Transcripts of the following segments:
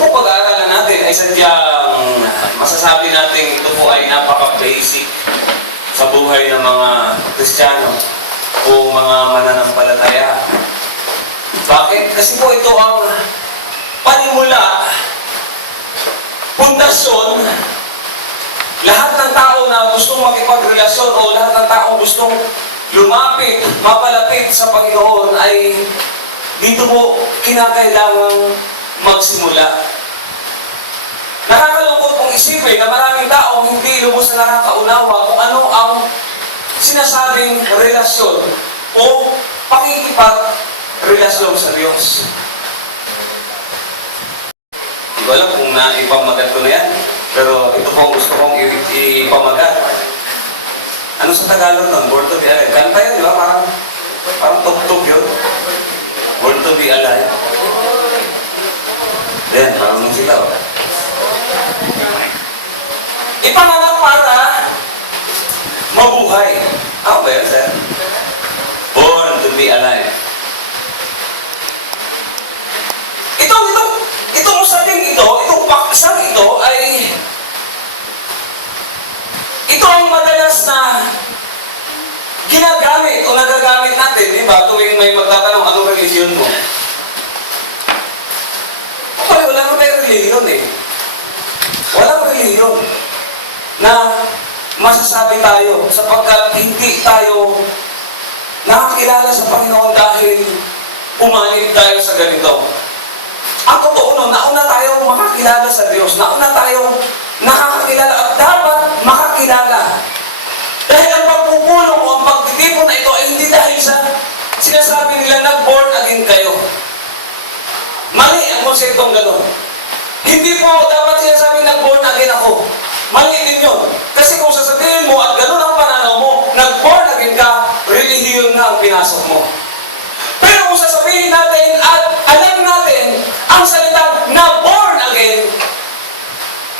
po pag-aaralan natin ay sadyang masasabi natin ito po ay napaka-basic sa buhay ng mga Kristiyano o mga mananampalataya. Bakit? Kasi po ito ang panimula, pundasyon, lahat ng tao na gustong makipagrelasyon o lahat ng tao gustong lumapit, mapalapit sa Panginoon ay dito po kinakailangang magsimula. Nakakalungkot kong isipin na maraming tao hindi lubos na nakakaunawa kung ano ang sinasabing relasyon o pakikipagrelasyon sa Diyos. Hindi ko alam kung naipamagat ko na yan, pero ito po gusto kong ipamagat. Ano sa Tagalog nun? Born to be alive. Kanta yan, di ba? Parang tugtog yun. Born to be alive. Yan, parang nung sila. Ipanganak para mabuhay. Ako ba yan, sir? Born to be alive. Itong usaping ito, itong paksang ito ay ito ang madalas na ginagamit o nagagamit natin, di ba? Tuwing may magtatanong, anong religion mo? Okay, wala naman tayong religion eh. Walang religion na masasabi tayo sapagkat hindi tayo nakakilala sa Panginoon dahil umanib tayo sa ganito. Ang totoo nun, nauna tayong makakilala sa Diyos. Nauna tayong nakakakilala at dapat makakilala. Dahil ang pagpupulong o ang pagtitipon na ito ay hindi dahil sa sinasabi nila nag-born again kayo. Mali ang konseptong gano'n. Hindi po dapat sinasabing nag-born again ako. Mali din yun. Kasi kung sasabihin mo at gano'n ang pananaw mo, nag-born again ka, relihiyon na ang pinasok mo. Pero kung sasabihin natin at alam natin ang salitang na born again,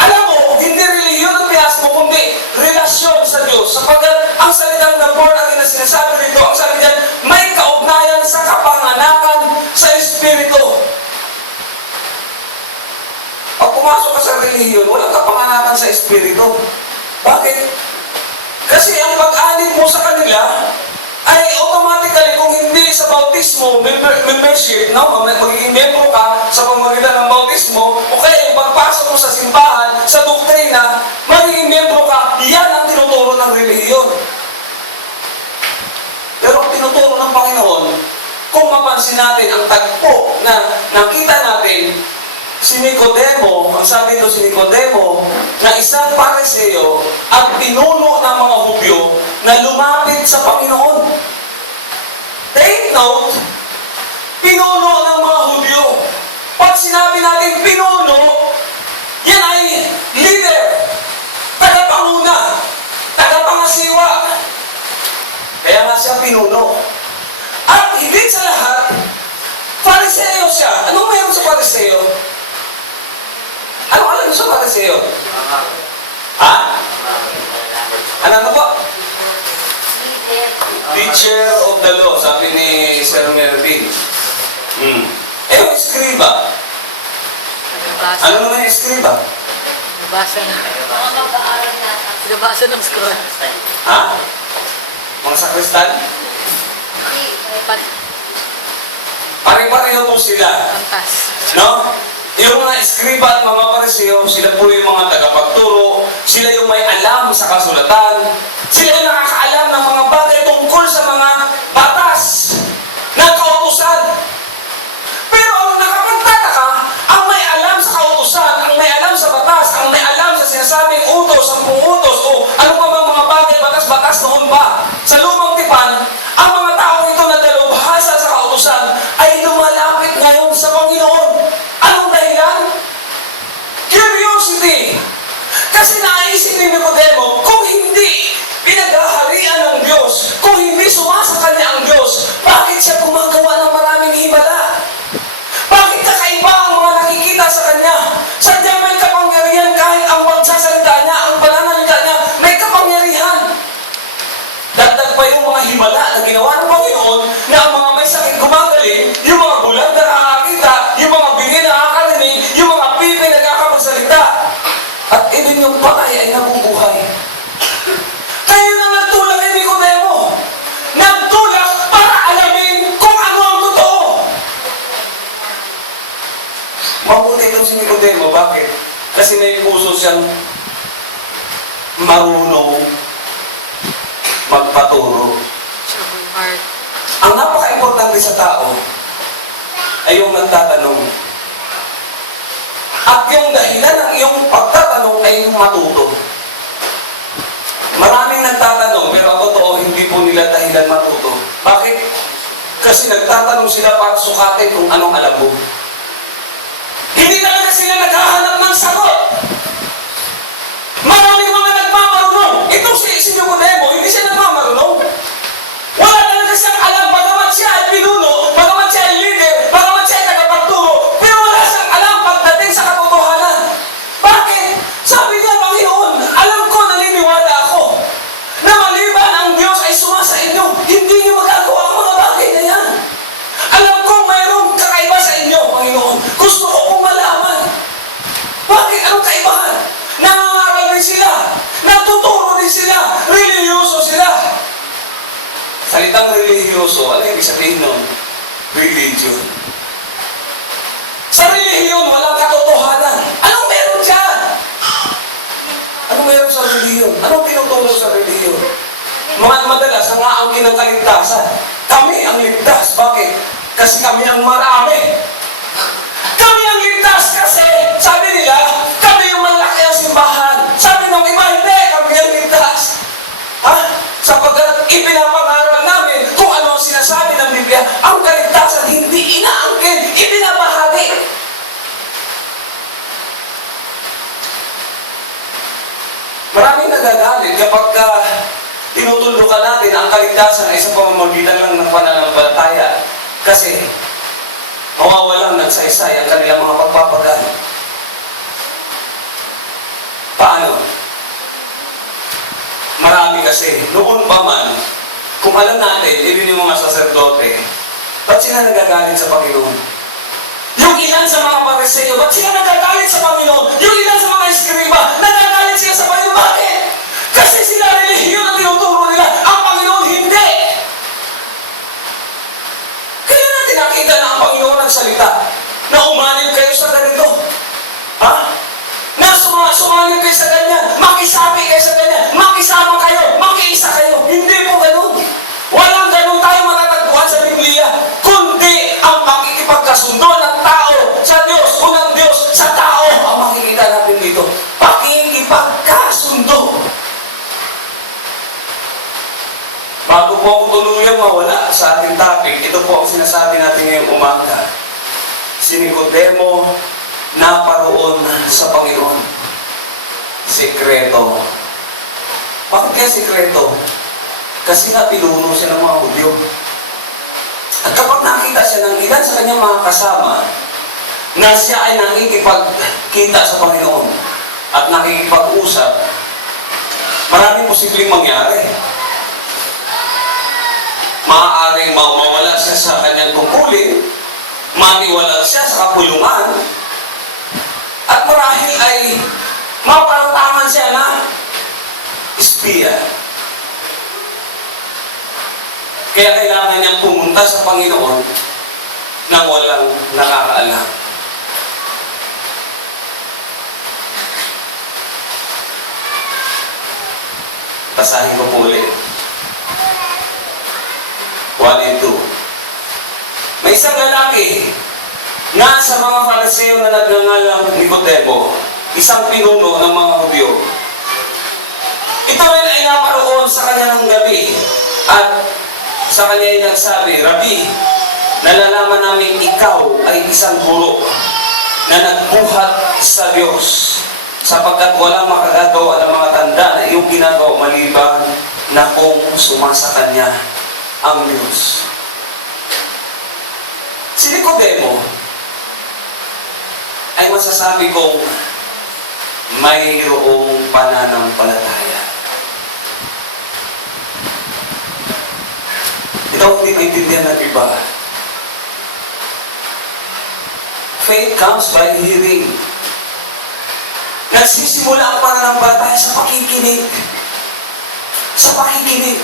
alam mo, hindi relihiyon ang pinasok mo, kundi relasyon sa Diyos. Sapagkat ang salitang na born again na sinasabi rito, ang sabi diyan, may kaugnayan sa kapanganakan sa Espiritu. Pag pumasok ka sa relihiyon, walang kapanganakan sa Espiritu. Bakit? Kasi ang pag-anib mo sa kanila ay automatically kung hindi sa bautismo, membership, no? Magiging membro ka sa pamamagitan ng bautismo, o kaya yung pagpasok mo sa simbahan, sa doktrina, magiging membro ka, yan ang tinuturo ng relihiyon. Pero ang tinuturo ng Panginoon, kung mapansin natin ang tagpo na nakita natin, si Nicodemo, ang sabi ito si Nicodemo, na isang Pariseo at pinuno ng mga Hudyo na lumapit sa Panginoon. Take note, pinuno ng mga Hudyo. Pag sinabi natin pinuno, yan ay leader, tagapanguna, tagapangasiwa. Kaya nga siya pinuno. At higit sa lahat, Pariseo siya. Anong mayroon sa Pariseo? Ano alam sa Pariseo? Ha? Ano po? Teacher of the law, sabi ni Sir Melvin. Yung eskriba. Ano naman yung eskriba? Nabasa ng scroll. Ha? Mga sakristan? Pare-pareho po sila. No? Yung mga eskriba at mga Pariseo, sila po yung mga tagapagturo, sila yung may alam sa kasulatan, sila yung nakakaalam ng mga bagay tungkol sa mga batas ng kautusan. Pero ang nakapagtataka, ang may alam sa kautusan, ang may alam sa batas, ang may alam sa sinasabing utos, ang utos, o ano pa bang mga bagay, batas-batas noon pa. Sa lumang tipan, ang mga taong ito na dalubhasa sa kautusan ay lumalapit ngayon sa Panginoon. Anong dahilan? Curiosity. Kasi naisip ni Nicodemo, kung hindi pinaghaharian ng Diyos, kung hindi sumasa kanya ang Diyos, bakit siya gumagawa ng maraming himala? Bakit kakaiba ang mga nakikita sa kanya? Sadyang may kapangyarihan kahit ang pagsasalita niya, ang pananalita niya, may kapangyarihan. Dagdag pa yung mga himala na ginawa ng Panginoon na ang mga may sakit gumagaling, yung mga bulag na nakakakita, yung mga bingi na nakakarinig, yung mga pipi itong si Nicodemo. Bakit? Kasi may puso siyang marunong magpaturo. Trouble heart. Ang napaka-importante sa tao ay yung nagtatanong. At yung dahilan ng iyong pagtatanong ay yung matuto. Maraming nagtatanong, pero ang totoo, hindi po nila dahilan matuto. Bakit? Kasi nagtatanong sila para sukatin kung anong alam mo. Hindi talaga sila naghahanap ng sagot. Maraming mga nagmamarunong. Itong si Nicodemo, hindi siya nagmamarunong. Wala talaga siyang alam, bagamat siya ay pinuno, bagamat siya ay leader, bagamat siya ay tagapagturo, pero wala siyang alam pagdating sa katotohanan. Bakit? Sabi niya, Panginoon, alam ko, naniniwala ako, na maliban ang Diyos ay sumasa inyo, hindi niyo magagawa ang mga bagay na yan. Alam ko, mayroong kakaiba sa inyo, Panginoon. Gusto ko kong malaman. Bakit? Anong kaibahan? Nangangaral rin sila, natuturo rin sila, religyoso sila. Salitang religyoso, ano ibig sabihin nun? Religion. Sa religion, walang katotohanan. Anong meron dyan? Anong meron sa religion? Anong tinuturo sa religion? Madalas, ang aangkin ng kaligtasan. Kami ang ligtas. Bakit? Kasi kami ang marami. Kami ang ligtas kasi, sabi nila, kami yung malaki ang simbahan. Sabi ng iba, hindi, kami ang ligtas. Ha? Sapagkat ipinapangaral namin kung ano ang sinasabi ng Biblia, ang kaligtasan hindi inaangkin, ibinabahagi. Maraming nagagalit kapag tinutuldukan natin ang kaligtasan ay sa pamamagitan lang ng pananampalataya. Kasi mawawalang nagsaysay ang kanilang mga pagpapagal. Paano? Marami kasi, noon pa man, kung alam natin, even yung mga saserdote, ba't sila nagagalit sa Panginoon? Yung ilan sa mga Pariseo, ba't sila nagagalit sa Panginoon? Yung ilan sa mga eskriba, nagagalit sila sa Panginoon. Bakit? Kasi sila relihiyon na tinuturo nila, ang Panginoon hindi. Kaya natin nakita na ang Panginoon nagsalita, na umanib kayo sa ganito. Ha? Na sumanib kayo sa ganyan, makisabi kayo sa ganyan, makisama kayo, makiisa kayo. Hindi po ganun. Walang ganun tayo matatagpuan sa Biblia, kundi ang pakikipagkasundo ng tao sa Diyos o ng Diyos sa tao ang makikita natin dito. Pakikipagkasundo. Bago po ako tuluyang mawala sa ating topic, ito po ang sinasabi natin ngayong umaga. Si Nicodemo naparoon sa Panginoon. Sekreto. Bakit kaya sekreto? Kasi nga pinuno siya ng mga Hudyo. At kapag nakita siya ng ilan sa kanyang mga kasama na siya ay nakikipagkita sa Panginoon at nakikipag-usap, maraming posibleng mangyari. Maaaring mawala siya sa kanyang tungkulin, matiwala siya sa kapulungan, at marahil ay maparantaman siya na espiya. Kaya kailangan niyang pumunta sa Panginoon nang walang nakakaalam. Basahin ko po ulit. 1 and 2. May isang lalaki na sa mga Fariseo na nagngangalang Nicodemo, isang pinuno ng mga Hudyo. Ito rin ay naparoon sa kanya ng gabi at sa kanya ay nagsabi, Rabi, nalalaman namin ikaw ay isang guro na nagbuhat sa Diyos sapagkat walang makagagawa ng mga tanda na iyong ginagawa maliban na kung sumasa kanya ang Diyos. Si Nicodemo ay masasabi kong mayroong pananampalataya. Ito hindi maintindihan ng iba. Faith comes by hearing. Nagsisimula ang pananampalataya sa pakikinig. Sa pakikinig.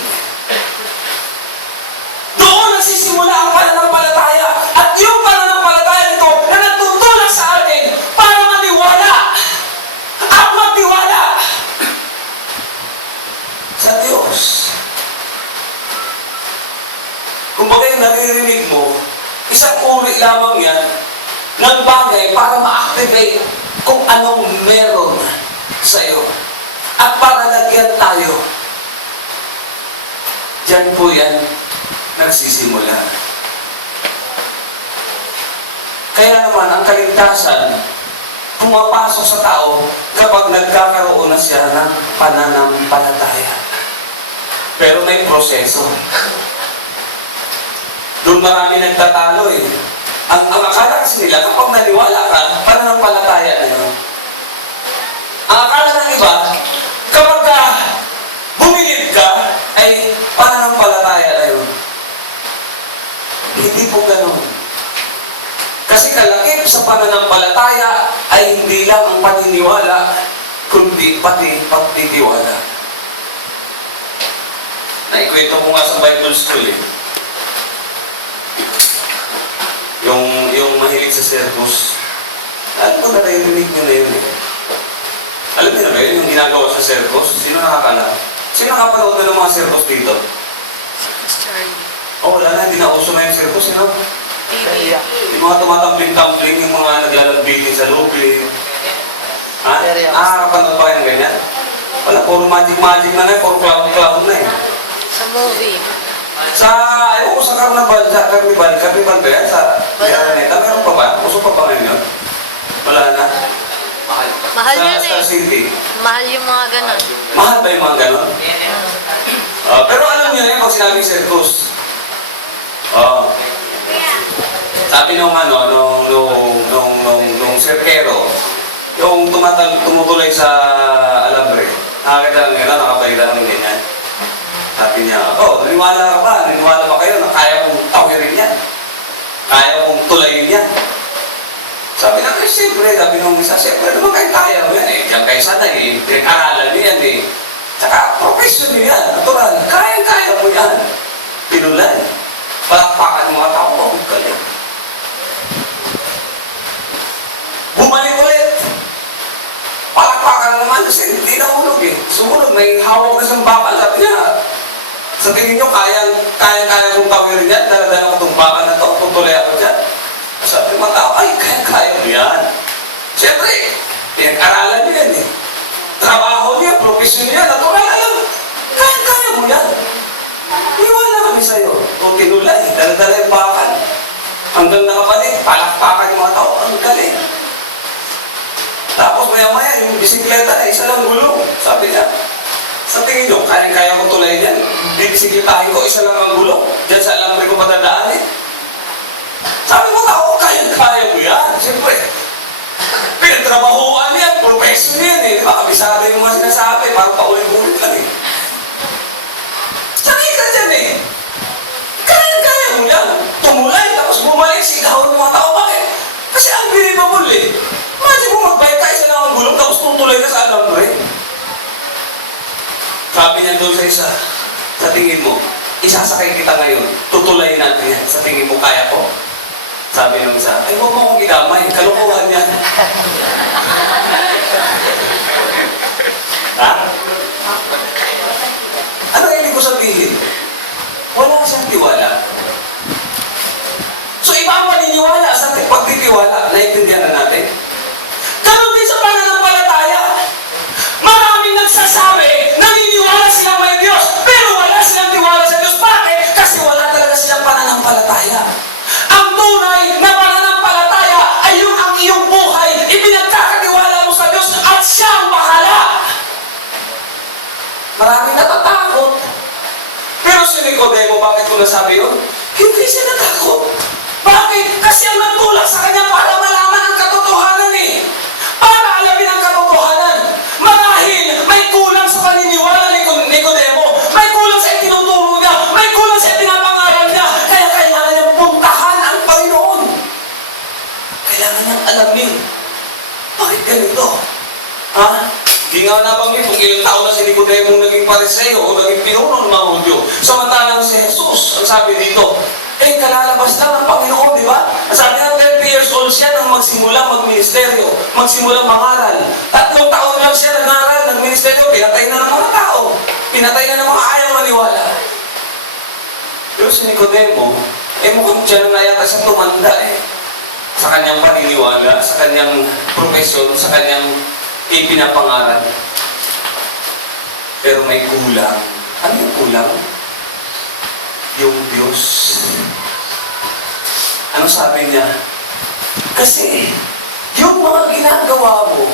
Doon nagsisimula ang pananampalataya. At yung pananampalataya nito na nagtutulak sa atin para Isang uri lamang yan ng bagay para ma-activate kung anong meron sa iyo. At para lagyan tayo. Diyan po yan nagsisimula. Kaya naman, ang kaligtasan, pumapasok sa tao kapag nagkakaroon na siya ng pananampalataya. Pero may proseso. Doon marami nagtatalo eh. Ang akala kasi nila, kapag naniwala ka, pananampalataya na yun. Ang akala ng iba, kapag ka bumilib ka, ay pananampalataya na yun. Hindi po ganun. Kasi kalakip sa pananampalataya ay hindi lang ang paniniwala, kundi pati pagtitiwala. Naikwento ko nga sa Bible School eh. Yung mahilig sa circus, alam ko naririnig nyo na yun eh. Alam niyo na ba yun, yung ginagawa sa circus? Sino nakakala? Sino nakapanood na ng mga circus dito? Circus Charlie. Oh, wala na, hindi na uso na yung circus, you know? TV. Yung mga tumatambling-tambling, yung mga naglalambingin sa lobby. Ha? Nakakapanood ba kayo ng ganyan? Wala, puro magic-magic na nga, puro clown-clown na eh. Sa movie. Ayaw ko sa carnival ba yan? Sa Araneta, meron pa ba? Uso pa ba ngayon yun? Wala na? Mahal yun Sa eh. city. Mahal yung mga ganon. Mahal ba yung mga ganon? Pero alam niyo yan, pag sinabing circus. Sabi nung sirkero, yung tumutulay sa alambre, nakakita lang nila, nakabayla ng ganyan. Sabi niya, naniwala ka ba? Naniwala ba kayo na kaya kong tawirin yan? Kaya kong tulayin yan? Sabi na, siyempre, sabi nung isa, siyempre, naman kayo kaya mo yan eh. Diyan kayo sana eh, pinag-aralan niyo yan eh. Tsaka, profession niyo yan, natural. Kaya mo yan. Pinulay. Palakpakan mga tao, galing. Bumalik ulit. Palakpakan na naman kasi hindi nahulog eh. Sumunod, may hawak na siyang bakal. Sabi niya, sa tingin niyo, kaya kong tawirin yan. Dala-dala ko itong bakal na ito. Tutuloy ako dyan. Sabi ng mga tao, ay, kaya mo yan. Siyempre, pinag-aralan niyo yan eh. Trabaho niya, profesyon niya, natural alam. Kaya mo yan. Iwala kami sa'yo. O tinulay, dala-dala yung bakal. Hanggang nakabalik, palakpakan yung mga tao. Ang galing. Tapos maya-maya, yung bisikleta na isa lang gulong. Sabi niya, sa tingin nyo, kaya ko tulayin yan. Bibisikletahin ko, isa lang ang gulong. Diyan sa alambre ko patadaanin. Sabi mo tao, kaya mo yan. Siyempre, pinagtrabahuan yan, profession yan eh. Di ba? Kabisado yung mga sinasabi, parang paulit-ulit lang eh. Sanay ka dyan eh. Kaya mo yan. Tumulay, tapos bumalik, sigawan ng mga tao. Bakit? Kasi unbelievable eh. Imagine mo mag-bike ka, isa lang ang gulong, tapos tutulay ka sa alambre. Sabi niya doon sa isa, sa tingin mo, isasakay kita ngayon, tutulayin natin yan. Sa tingin mo, kaya ko? Sabi nung isa, ay huwag mo akong idamay, kalukuhan yan. Ha? Ano ibig ko sabihin? Wala siyang tiwala. So iba ang maniniwala sa pagtitiwala, naiintindihan na natin. Ganun din sa pananampalataya. Maraming nagsasabi, naniniwala silang may Diyos, pero wala silang tiwala sa Diyos. Bakit? Kasi wala talaga silang pananampalataya. Ang tunay na pananampalataya ay yung ang iyong buhay, ipinagkakatiwala mo sa Diyos at siya ang bahala. Maraming natatakot. Pero si Nicodemo, bakit ko nasabi yun? Hindi siya natakot. Bakit? Kasi ang nagtulak sa kanya para malaman ang katotohanan eh. Para alamin ang katotohanan. Marahil may kulang sa paniniwala ni Nicodemo. May kulang sa itinuturo niya. May kulang sa pinapangaral niya. Kaya kailangan niyang puntahan ang Panginoon. Kailangan niyang alamin. Bakit ganito? Ha? Di nga nabanggit kung ilang taon na si Nicodemo naging pariseo o naging pinuno ng mga Hudyo. Samantalang si Jesus, ang sabi dito, kalalabas lang ng Panginoon, di ba? Sabi nga, 20 years old siya nang magsimula magministeryo, magsimula mangaral. 3 taon lang siya nag-aral, nag-ministeryo, pinatay na ng mga tao. Pinatay na ng mga ayaw maniwala. Pero si Nicodemo, Eh mukhang dyan na yata siya tumanda eh. Sa kanyang paniniwala, sa kanyang profesyon, sa kanyang ipinapangaral. Pero may kulang. Ano yung kulang? Yung Diyos. Ano sabi niya? Kasi yung mga ginagawa mo,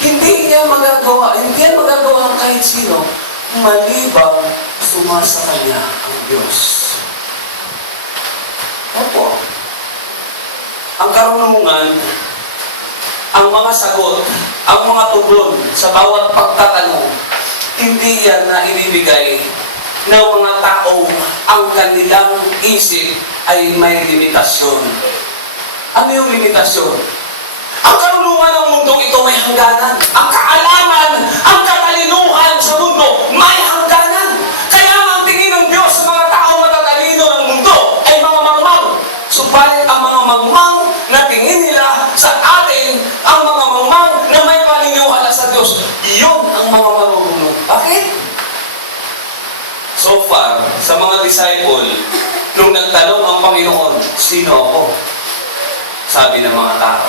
hindi yan magagawa ng kahit sino, malibang sumasa kanya ang Diyos. Opo. Ang karunungan, ang mga sagot, ang mga tugon sa bawat pagtatanong, hindi yan na ibibigay ng mga taong ang kanilang isip ay may limitasyon. Ano yung limitasyon? Ang karunungan ng mundong ito may hangganan. Ang kaalaman, ang katalinuhan sa mundo may hangganan. Kaya ang tingin ng Diyos sa mga taong matatalino ng mundo ay mga mangmang. Subalit ang mga mangmang na tingin nila sa atin, ang mga mangmang na may paniniwala sa Diyos, iyon ang mga marunong. Bakit? So far, sa mga disciple, nung nagtanong ang Panginoon, sino ako? Sabi ng mga tao.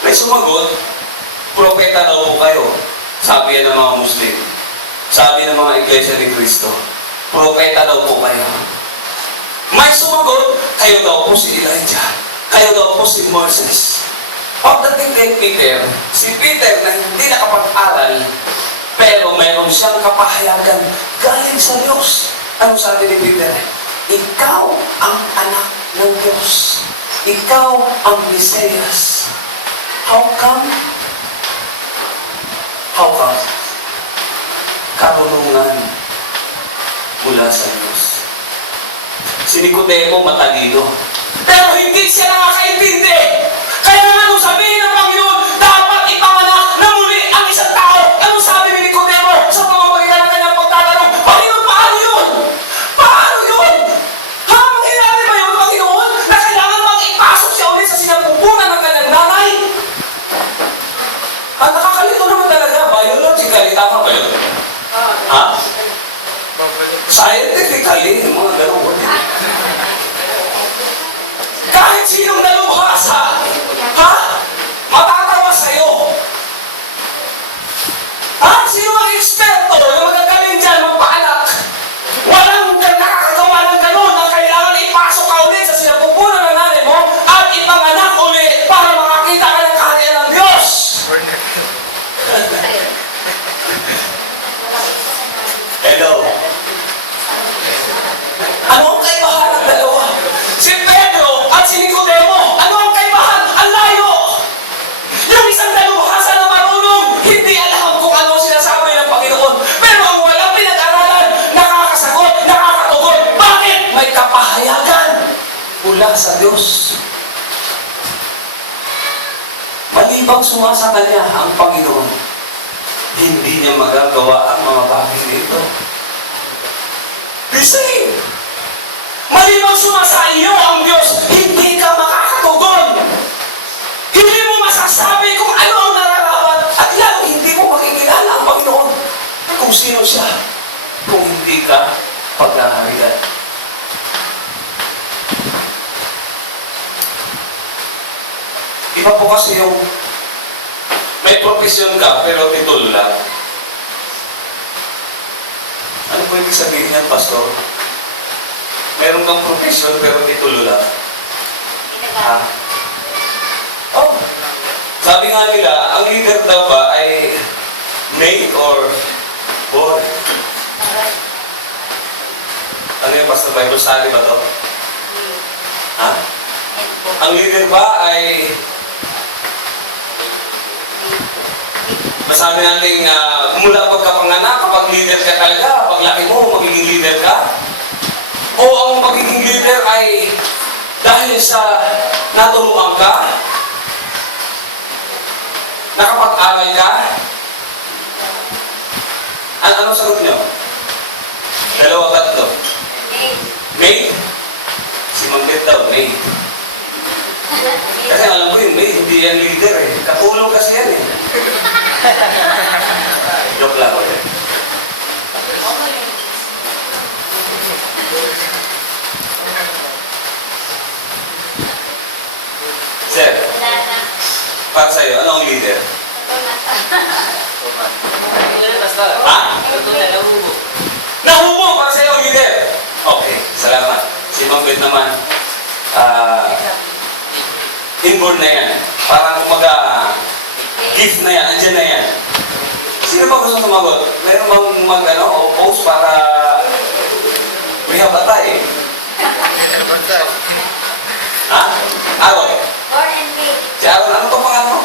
May sumagot, propeta daw po kayo. Sabi yan ng mga Muslim. Sabi ng mga Iglesia ni Cristo, propeta daw po kayo. May sumagot, kayo daw po si Elijah. Kayo daw po si Moses. Pagdating kay Peter, si Peter na hindi nakapag-aral, pero mayroon siyang kapahayagan galing sa Diyos. Ano sabi ni Peter? Ikaw ang anak ng Diyos. Ikaw ang Mesias. How come? How come? Karunungan mula sa Diyos. Si Nicodemo matalino. Pero hindi siya nakakaintindi. Kaya nga nung sabihin ng Panginoon, dapat ipanganak na muli ang isang tao. Ano sabi ni Nicodemo sa pamamagitan ng kanyang pagtatanong? Panginoon, paano yun? Paano yun? Ha? Mangyayari ba yun, Panginoon? Na kailangan mag-ipasok siya ulit sa sinapupunan ng kanyang nanay? At nakakalito naman talaga. Biologically, tama ba yun? Ha? Scientifically, mga ganun. Kahit sinong nalubhasa, ha? Matatawa sa'yo. Ha? Sino ang eksperto na magagaling dyan, magpaanak? Walang nakakagawa ng ganun na kailangan ipasok ka ulit sa sinapupunan ng nanay mo at ipanganak ulit para makakita ka ng kaharian ng Diyos. Hello? Ano ang kaibahan ng dalawa? Si Pedro at si Nicodemo, ano ang kaibahan? Ang layo! Yung isang dalubhasa na marunong, hindi alam kung ano sinasabi ng Panginoon. Pero ang walang pinag-aralan, nakakasagot, nakakatugon. Bakit? May kapahayagan mula sa Diyos. Malibang sumasa kanya ang Panginoon, hindi niya magagawa ang mga bagay nito. The same. Malibang sumasa iyo ang Diyos, hindi ka makakatugon. Hindi mo masasabi kung ano ang nararapat at lalo hindi mo makikilala ang Panginoon kung sino siya kung hindi ka paghaharian. Iba po kasi yung may profesyon ka pero titulo lang. Ano po ibig sabihin yan, Pastor? Meron kang profesyon pero titulo lang. Ha? Oh. Sabi nga nila, ang leader daw ba ay made or born? Ano yung Pastor Bible study ba to? Ha? Ang leader ba ay masabi natin mula pagkapanganak, kapag leader ka talaga, pag laki mo, magiging leader ka? O ang magiging leader ay dahil sa naturuan ka, nakapag-aral ka? Anong sagot niyo? Dalawa, tatlo. Made? Si Mangkit daw, made. Kasi alam ko yung made, hindi yan leader eh. Katulong kasi yan eh. Joke lang ulit. para sa'yo, ano ang leader? Ha? Nahubo para sa'yo ang leader. Okay, salamat. Si Ma'am Beth naman, inborn na yan. Parang kumaga, gift na yan, andyan na yan. Sino ba gusto sumagot? Meron bang oppose para we have a tie? Ha? Aaron? Si Aaron, ano itong pangalan mo?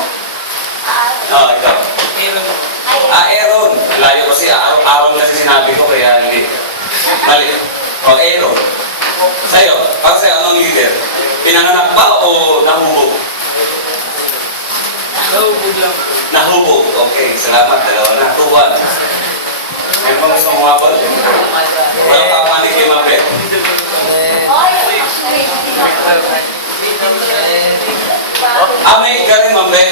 Ikaw. Aaron. Layo kasi, Aaron kasi sinabi ko, kaya hindi. Mali. Aaron. Sa'yo, para sa'yo, anong leader? Pinanganak ba o nahubog? Nahubog lang. Nahubog. Okay, salamat. Dalawa na. 2-1. Meron bang gusto mong wabal? Walang kakapanig kay Mabel. May ka rin, Mabel.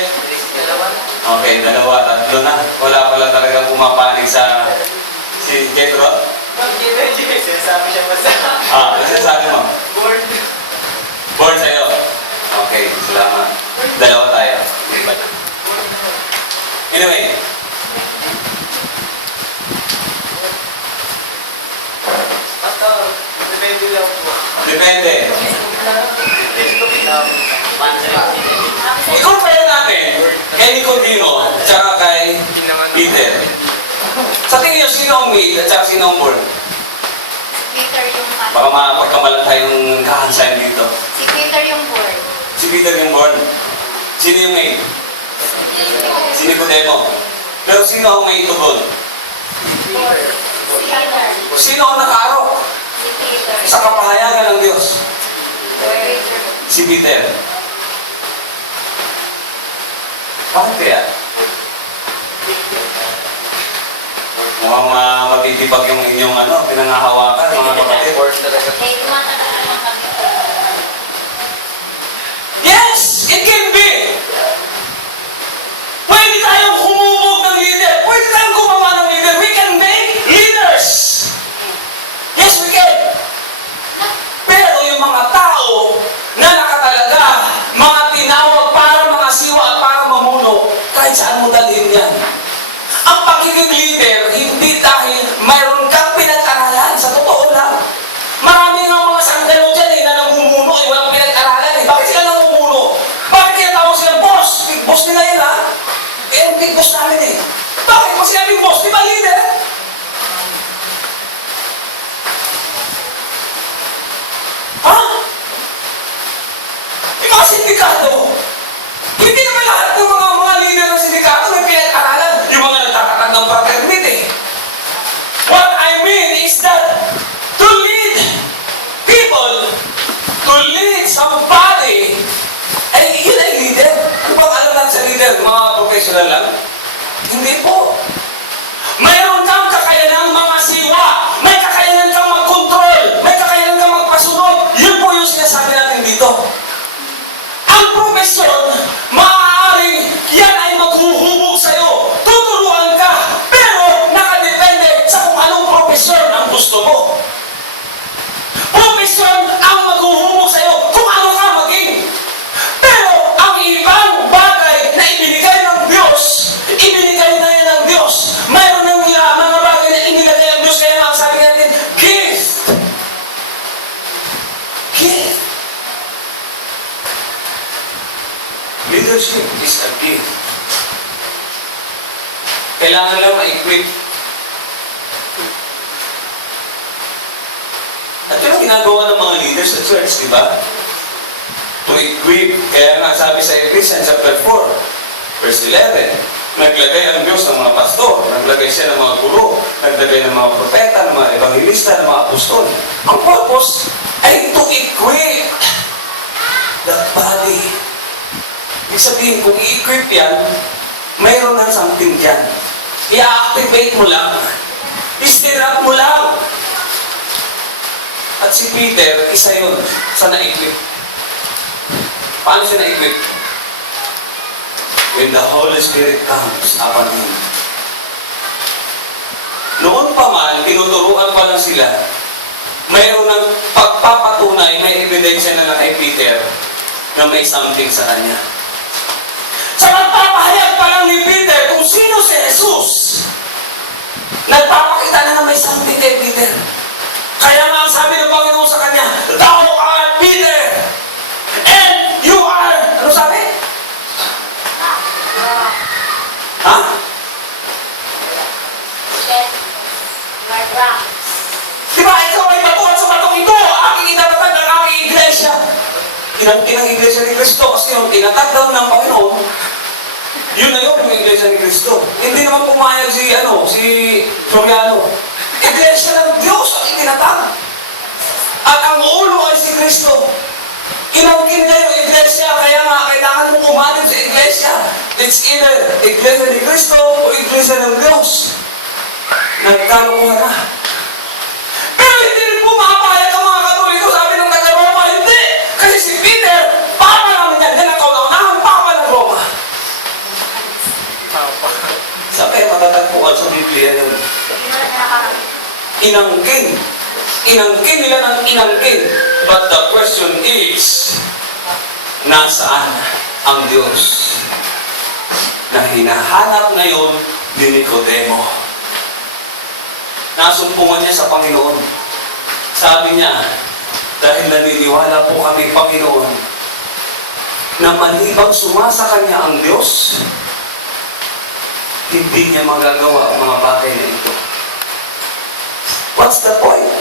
Okay, dalawa, tatlo na. Wala pala talaga pumapanig sa si Jetro. Sabi siya basta. Nasasabi mo? Born. Born sa'yo. Okay, salamat. Dalawa tayo. Anyway, Pastor, depende lang po. depende. I-compare natin kay Nicodemo at saka kay Peter. Sa tingin nyo, sino ang made at saka sino ang born? Peter yung Baka mapagkamalan tayong kahansayan dito. Si Peter yung born. Si Peter yung born. Sino yung made? Si Nicodemo. Pero sino ang may tugon? Si Peter. Sino ang nakaarok Si Peter. sa kapahayagan ng Diyos? Peter. Si Peter. Bakit kaya? Mukhang matitibag yung inyong pinangahawakan, mga kapatid. Born talaga. Eh, tumatagal naman kami. Yes! It can be! Pwede tayong humubog ng leader. Pwede tayong gumawa ng leader. We can make leaders. Yes, we can. Pero yung mga tao na nakatalaga, mga tinawag para mga siwa at para mamuno, kahit saan mo dalhin yan. Ang pagiging leader, hindi dahil mayroon kang pinag-aralan. Sa totoo lang. Marami nga mga sanggalo dyan na namumuno walang pinag-aralan Bakit sila namumuno? Bakit kaya tawag sila boss? Big boss nila yun ang big boss namin Bakit? Kung sinabing boss, di ba leader? Ha? Yung mga sindikato, hindi naman lahat ng mga leader ng sindikato may pinag-aralan. Yung mga nagtatatag ng fraternity. What I mean is that to lead people, to lead somebody, yun ay leader. Ano bang alam natin sa leader? Mga professional lang? Hindi po. Mayroon kang kakayanang mga siwa. May kakayanan kang mag-control. May kakayanan kang magpasunod. Yun po yung sinasabi natin dito. Ang profesyon, maaaring yan ay maghuhubog sa'yo. Tuturuan ka. Pero nakadepende sa kung anong profesyon ang gusto mo. Profesyon ang maghuhubog sa'yo kung ano ka maging. Pero ang ibang bagay na ibinigay ng Diyos, ibinigay na yan ng Diyos. Mayroon ng mga bagay na inilagay ng Diyos. Kaya nga sabi natin, gift. Gift. Leadership is a gift. Kailangan lang ma-equip. At yun ang ginagawa ng mga leaders sa church, di ba? To equip. Kaya nga sabi sa Ephesians chapter 4, verse 11, naglagay ang Diyos ng mga pastor, naglagay siya ng mga guro, naglagay ng mga propeta, ng mga evangelista, ng mga apostol. Ang purpose ay to equip the body. Ibig sabihin, kung i-equip yan, mayroon ng something dyan. I-activate mo lang. I-stir up mo lang. At si Peter, isa yun sa na-equip. Paano siya na-equip? When the Holy Spirit comes upon him. Noon pa man, tinuturuan pa lang sila, mayroon ng pagpapatunay, may ebidensya na kay Peter na may something sa kanya. Sa magpapahayag pa lang ni Peter kung sino si Jesus, nagpapakita na may something kay Peter. Kaya nga ang sabi ng Panginoon sa kanya, Thou art Peter, and you are, ano sabi? Ha? Then, my rock. Diba, ikaw ay batuhan sa batong ito, aking itatag ng aking iglesia. Inangkin ang iglesia ni Cristo kasi yung tinatag daw ng Panginoon, yun na yun, yung iglesia ni Cristo. Hindi naman pumayag si Soriano. Iglesia ng Diyos ang itinatag. At ang ulo ay si Cristo. Inangkin niya yung iglesia, kaya nga kailangan mo kumanin sa iglesia. It's either iglesia ni Cristo o iglesia ng Diyos. Nagkalukuhan na. Pero hindi rin pumapayag ang mga Katoliko, sabi ng taga-Roma, hindi. Kasi si Peter, papa namin yan, yan ang kauna-unahang papa ng Roma. Sabi, matatagpuan sa Biblia yun. Inangkin. Inangkin nila ng inangkin. But the question is, nasaan ang Diyos na hinahanap ngayon ni Nicodemo? Nasumpungan niya sa Panginoon. Sabi niya, dahil naniniwala po kami, Panginoon, na malibang sumasa kanya ang Diyos, hindi niya magagawa ang mga bagay na ito. What's the point?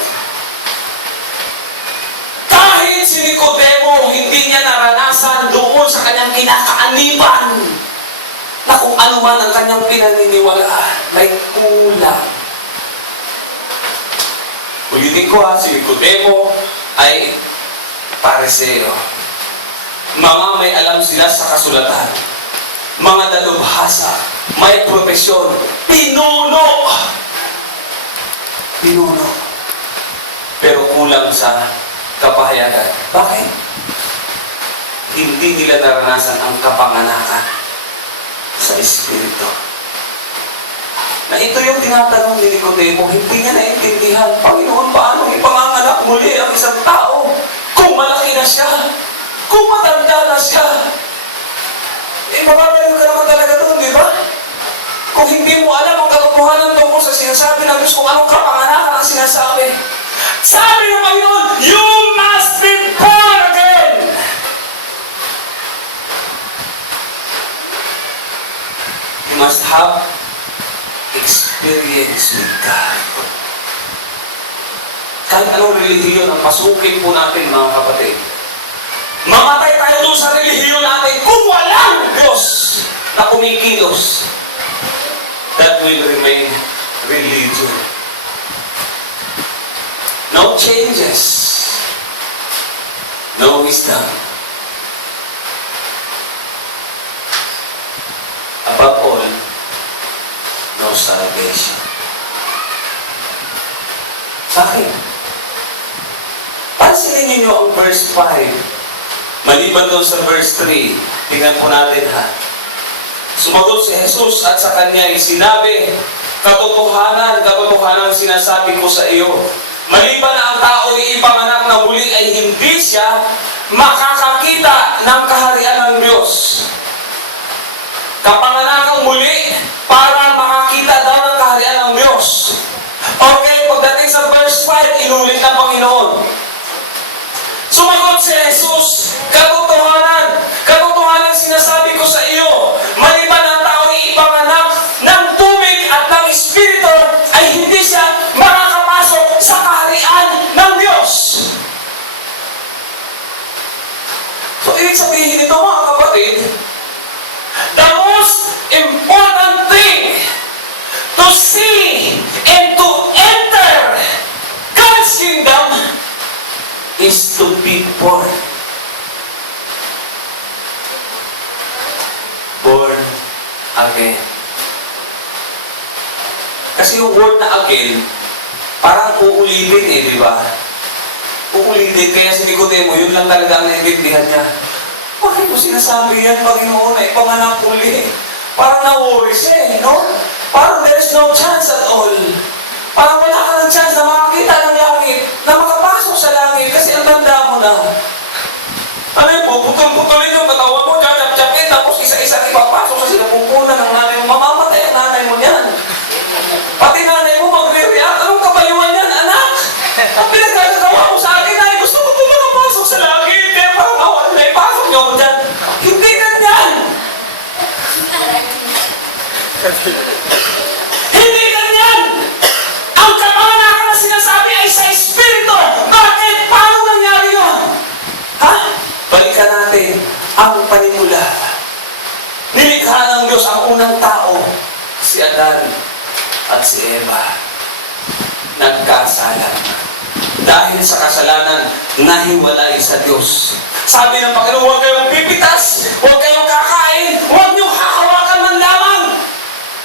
Kahit si Nicodemo, hindi niya naranasan doon sa kanyang kinakaaniban na kung ano man ang kanyang pinaniniwalaan, may kulang. Ulitin ko si Nicodemo ay pareseo. Mga may alam sila sa kasulatan. Mga dalubhasa, may propesyon, pinuno. Pinuno. Pero kulang sa kapahayagan. Bakit? Hindi nila naranasan ang kapanganakan sa Espiritu. Na ito yung tinatanong ni Nicodemo, hindi niya naintindihan, Panginoon, paano ipanganganak muli ang isang tao kung malaki na siya, kung matanda na siya? Mababaliw ka naman talaga doon, di ba? Kung hindi mo alam ang katotohanan tungkol sa sinasabi ng Diyos, kung anong kapanganakan ang sinasabi. Sabi ng Panginoon, you must be born again! You must have experience with God. Kahit anong relihiyon ang pasukin po natin, mga kapatid. Mamatay tayo doon sa relihiyon natin kung walang Diyos na kumikilos. That will remain religion. No changes. No wisdom. Above all, no salvation. Bakit? Pansinin ninyo ang verse 5. Maliban doon sa verse 3, tingnan po natin ha. Sumagot si Jesus at sa kanya ay sinabi, katotohanan, katotohanan sinasabi ko sa iyo. Maliban na ang tao ay ipanganak na muli ay hindi siya makakakita ng kaharian ng Diyos. Kapanganakang muli para makakita daw ng kaharian ng Diyos. Okay, pagdating sa verse 5, inulit ng Panginoon. Sumagot si Jesus, katotohanan, katotohanan sinasabi ko sa iyo, maliban ang tao ay ipanganak ng tubig at ng Espiritu, ay hindi siya makakapasok sa kaharian ng Diyos. So, ibig sabihin nito mga kapatid, the most important thing to see and to enter God's kingdom is to be born. Born again. Kasi yung word na again, parang uulitin di ba? Uulitin, kaya si Nicodemo, yun lang talaga ang naintindihan niya. Bakit mo sinasabi yan, Panginoon, na ipanganak uli? Parang na-worry siya no? Parang there is no chance at all. Parang wala ka ng chance na makakita ng langit, na makapasok sa langit, kasi ang tanda mo na. Ano yun po, putol-putulin yung katawan mo, tiyap-tiyapin, tapos isa-isa ipapa. Hindi ganyan! Ang kapanganakan na sinasabi ay sa Espiritu. Bakit? Paano nangyari yun? Ha? Balikan natin ang panimula. Nilikha ng Diyos ang unang tao, si Adan at si Eva. Nagkasala. Dahil sa kasalanan, nahiwalay sa Diyos. Sabi ng Panginoon, huwag kayong pipitas, huwag kayong kakain, huwag niyong hahawakan man lamang.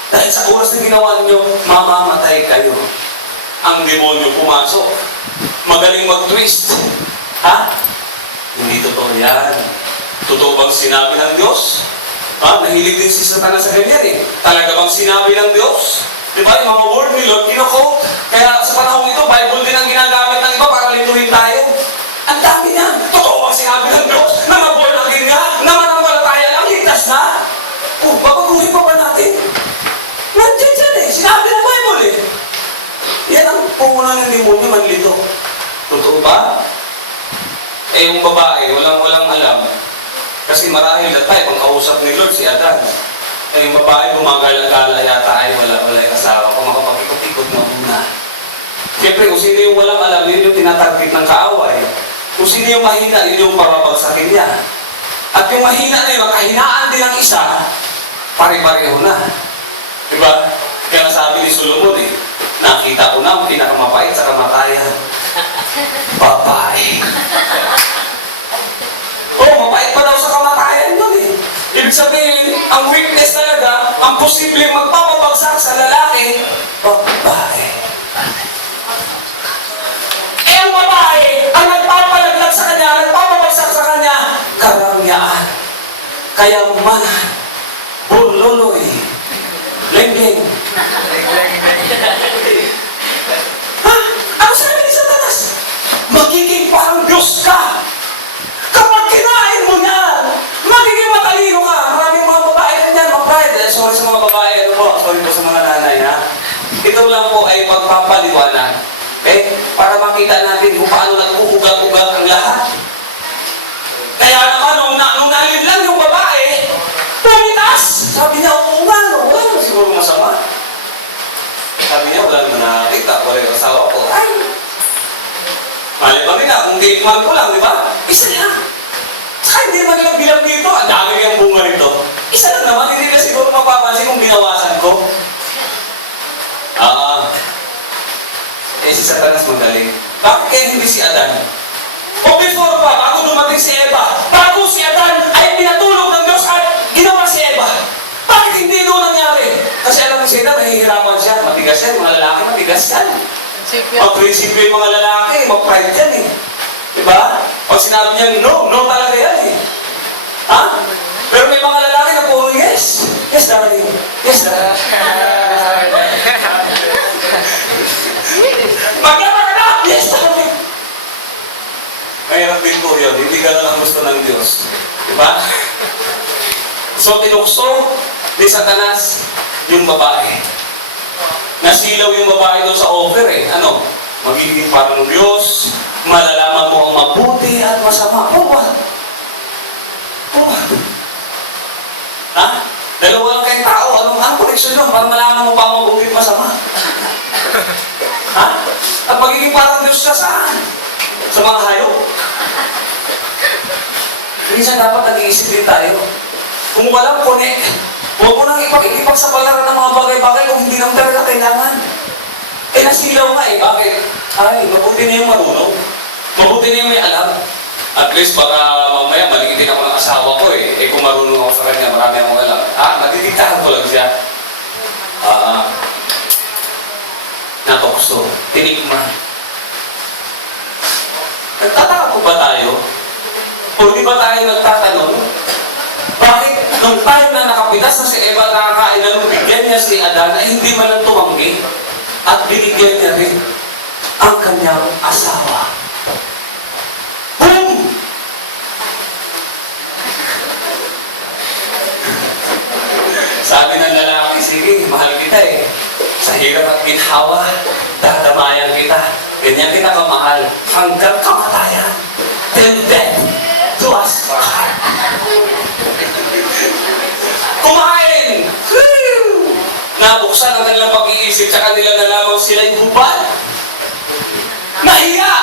Dahil sa oras na ginawa niyo, mamamatay kayo. Ang demonyo pumasok. Magaling mag-twist. Ha? Hindi totoo yan. Totoo bang sinabi ng Diyos? Ha? Nahilig din si Satanas sa ganyan eh. Talaga bang sinabi ng Diyos? Di ba? Yung mga word ni Lord, kinoko. Kaya sa panahon ito, Bible din ang ginagamit ng iba para lituhin tayo. Ang dami niyan. Totoo bang sinabi ng Diyos? Na mag-born again nga? Na mananampalataya lang, ligtas na? Babaguhin pa ba natin? Nandiyan dyan eh. Sinabi ng Bible eh. Yan ang puhunan ng demonyo, manlito. Totoo ba? Eh, yung babae, walang alam. Kasi marahil na tayo, pang kausap ni Lord, si Adan. Eh, yung babae, gumagala-gala yata ay wala yung asawa. Kung makapag-ikot-ikot na una. Siyempre, kung sino yung walang alam, yun yung tinatarget ng kaaway. Kung sino yung mahina, yun yung parabagsakin niya. At yung mahina na yun, kahinaan din ng isa, pare-pareho na. Diba? Kaya sabi ni Solomon eh, nakita ko na ang pinakamapait sa kamatayan. Babae. Mapait pa daw sa kamatayan yun eh. Ibig sabihin, ang weakness talaga, ang posibleng magpapabagsak sa lalaki, babae. Eh ang babae, ang nagpapalaglag sa kanya, nagpapabagsak sa kanya, karangyaan, kayamanan, buloloy, leng-leng. Ha? Ang sabi ni Satanas, magiging parang Diyos ka. Kapag kinain mo yan, magiging matalino ka. Maraming mga babae ganyan, mag-pride. Sorry sa mga babae, sorry po sa mga nanay, ha? Ito lang po ay pagpapaliwanag. Okay? Para makita natin kung paano nag-uugat-ugat ang lahat. Kaya naman, nung nalinlang yung babae, pumitas! Sabi niya, oo nga, no? Wala siguro masama. Sabi niya, wala naman nakakita, wala yung asawa ko. Ay! Mali ba rin kung tinikman ko lang, di ba? Isa lang. Saka hindi naman lang bilang dito, ang dami yung bunga nito. Isa lang naman, hindi na siguro mapapansin kung binawasan ko. Si Satanas magaling. Bakit kaya hindi si Adan? O before pa, bago dumating si Eva, bago si Adan ay pinatulog ng Diyos at ginawa si Eva. Bakit hindi doon nangyari? Kasi alam mo si Adan, nahihirapan siya. Matigas yan, mga lalaki matigas yan. Mag-prinsipyo yung mga lalaki, mag-pride yan eh. Diba? Pag sinabi niya, no talaga yan eh. Ha? Pero may mga lalaki na puro yes. Yes, darling. Yes, darling. Magyama ka na! Yes, darling. Mahirap din po yun. Hindi ka lang ang gusto ng Diyos. Diba? So, tinukso ni Satanas yung babae. Nasilaw yung babae doon sa offer eh. Ano? Magiging parang Diyos, malalaman mo ang mabuti at masama. Ha? Dalawa lang kayong tao. Anong connection doon? Para malaman mo pa ang mabuti at masama. Ha? At magiging parang Diyos ka saan? Sa mga hayop? Minsan dapat nag-iisip din tayo. Kung walang connect, huwag mo nang ipagsapalaran ng mga bagay-bagay kung hindi naman talaga kailangan. Eh, nasilaw nga eh. Bakit? Ay, mabuti na yung marunong. Mabuti na yung may alam. At least baka mamaya maligitin ako ng asawa ko eh. Eh, kung marunong ako sa kanya, marami akong alam. Madidiktahan ko lang siya. Natokso. Tinikman. Nagtataka po ba tayo? O di ba tayo nagtatanong? Bakit nung time na nakapitas na si Eva nakakain na nung bigyan niya si Adan ay hindi man lang tumanggi at binigyan niya rin ang kanyang asawa. Boom! Sabi ng lalaki, sige, mahal kita eh. Sa hirap at ginhawa, dadamayan kita. Ganyan kita kamahal hanggang kamatayan. Till death do us part. Kumain! nabuksan ang kanilang pag-iisip sa kanila na lamang sila'y hubad. Nahiya!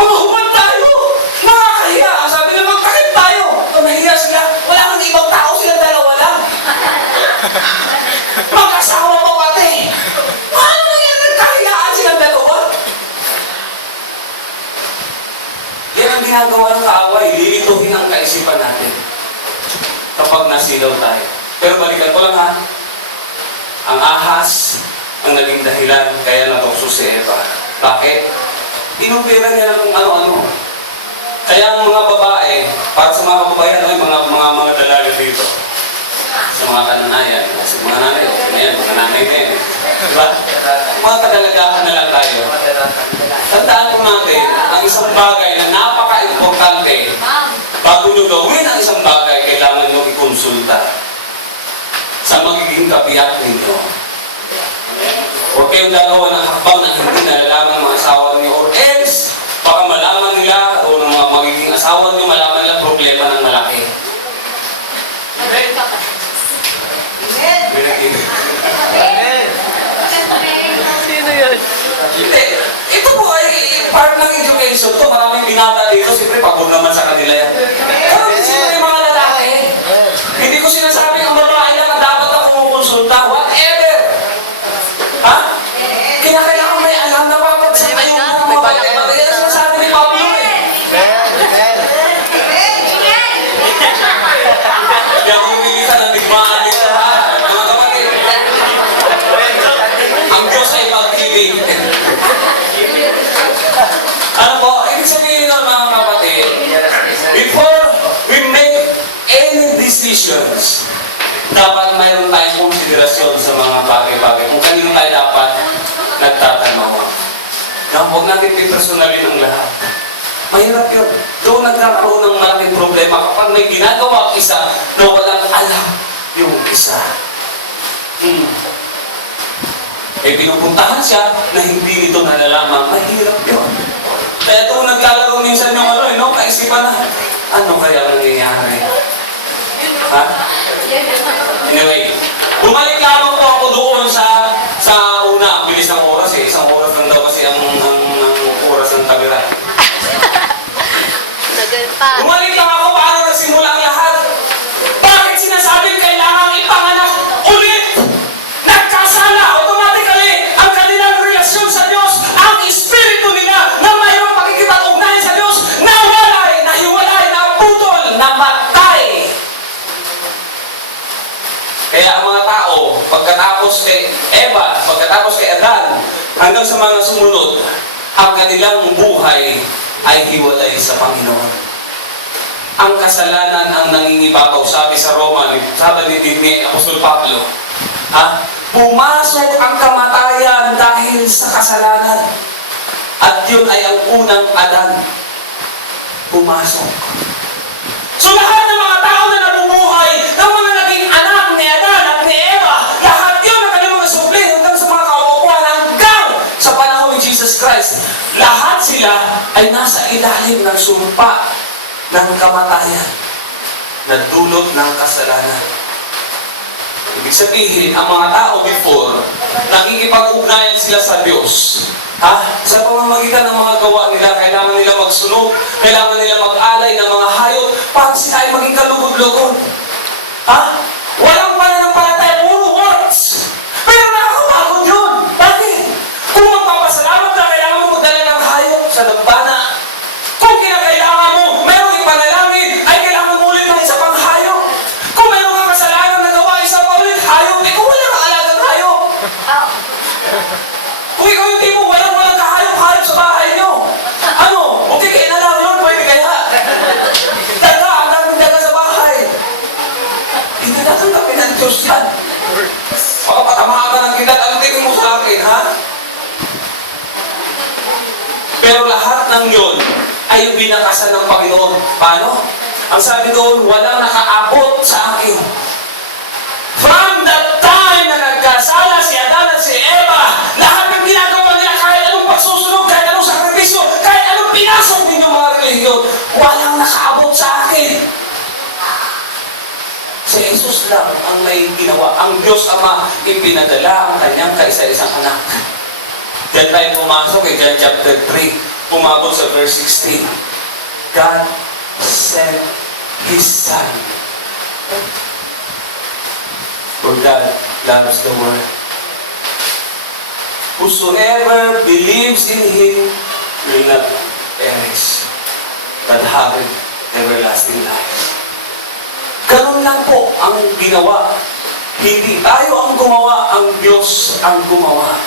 Mga hubad tayo! Nakakahiya! Ang sabi naman, takip tayo! Kung nahiya sila, wala kang ibang tao, silang dalawa lang. Mag-asawa pa pati! Paano na yan? Nagkahiyaan silang dalawa? Yan ang ginagawa ng kaaway, lilituhin ang kaisipan natin kapag nasilaw tayo. Pero balikan ko lang ha, ang ahas ang naging dahilan kaya natukso si Eva. Bakit? Inumpira niya lang kung ano-ano. Kaya ang mga babae, para sa mga kababayan, mga dalaga dito, sa mga kananayan, sa mga nanay, mga nanay na yan. Diba? Mga kadalagahan na lang tayo. Tandaan ko natin, ang isang bagay na napaka-importante, bago nyo gawin ang isang bagay, kailangan nyo ikonsulta sa magiging kabiyak ninyo. Huwag kayong gagawa ng hakbang na hindi nalalaman ng mga asawa niyo or else, baka malaman nila o ng mga magiging asawa niyo, malaman nila problema ng malaki. Sino yun? Hindi. Ito po ay part ng education to. Maraming binata dito. Siyempre, pagod naman sa kanila yan. Pero siyempre, yung mga lalaki, hindi ko sinasabing ang babae lang na dapat ako kumukonsulta. Whatever. Ha? Kinakailangan may alam na dapat sa ayun ng mga babae. Yan ang sinasabi ni Pablo eh. Kaya kung humilitan ng digmaan dito ha. Mga kapatid. Ang Diyos ay pag-ibig. Ano po? Ibig sabihin nun mga kapatid, before we make any decisions, dapat mayroon tayong konsiderasyon sa mga bagay-bagay. Kung kanino tayo dapat nagtatanong. Na huwag natin pipersonalin ang lahat. Mahirap yun. Doon nagkakaroon ng malaking problema kapag may ginagawa ang isa na walang alam yung isa. Eh, pinupuntahan siya na hindi nito nalalaman. Mahirap yun. Kaya ito naglalaro minsan yung kaisipan na, ano kaya nangyayari? Ha? Anyway, bumalik lamang po ako doon sa una. Ang bilis ng oras eh. Isang oras lang daw kasi ang oras ng kamera. Bumalik lang ako paano nagsimula ang lahat. Bakit sinasabing kailangan ipanganak ulit? Nagkasala automatically ang kanilang relasyon sa Diyos, ang espiritu nila na mayroong pakikipag-ugnayan sa Diyos, nawalay, nahiwalay, naputol, namatay. Kaya ang mga tao, pagkatapos kay Eva, pagkatapos kay Adan, hanggang sa mga sumunod, ang kanilang buhay ay hiwalay sa Panginoon. Ang kasalanan ang nangingibabaw, sabi sa Roma, sabi ni Apostol Pablo, pumasok ang kamatayan dahil sa kasalanan. At yun ay ang unang Adan. Pumasok. So lahat ng mga tao na nabubuhay, ng mga naging anak ni Adan at ni Eva, lahat yun ang kanilang mga supli hanggang sa mga kauupuan hanggang sa panahon ni Jesus Christ. Lahat sila ay nasa ilalim ng sumpa ng kamatayan na dulot ng kasalanan. Ibig sabihin, ang mga tao before, nakikipag-ugnayan sila sa Diyos. Sa pamamagitan ng mga gawa nila, kailangan nila magsunog, kailangan nila mag-alay ng mga hayop para sila ay maging kalugod-lugod. Walang pananampalataya, puro works. Pero nakakapagod yun. Bakit? Kung magpapasalamat ka, kailangan mo magdala ng hayop sa dambana. Kung kinakailangan mo, mayroong ipanalangin, ay kailangan mo ulit ng isa pang hayop. Kung mayroong kang kasalanan na gawa, isa pa ulit hayop, kung wala kang alagang hayop. Kung ikaw yung tipo, walang kahayop-hayop sa bahay nyo. Okay, na lang yun, pwede kaya. Daga, ang daming daga sa bahay. Hindi natanggapin ng Diyos yan. Pakapatamaan ka ng kindat, ano tingin mo sa akin, ha? Pero lahat ng yun ay binakasan ng Panginoon. Paano? Ang sabi doon, walang nakaabot sa akin. From the time na nagkasala si Adan at si Eva, lahat ng ginagawa nila, kahit anong pagsusunod, kahit anong sakripisyo, kahit anong pinasok ninyong mga relihiyon, walang nakaabot sa akin. Si Jesus lang ang may ginawa. Ang Diyos Ama ipinadala ang kanyang kaisa-isang anak. Diyan tayo pumasok John chapter 3, pumabot sa verse 16. God sent His Son. For God loves the world. Whosoever believes in Him will not perish, but have everlasting life. Ganun lang po ang ginawa. Hindi tayo ang gumawa, ang Diyos ang gumawa.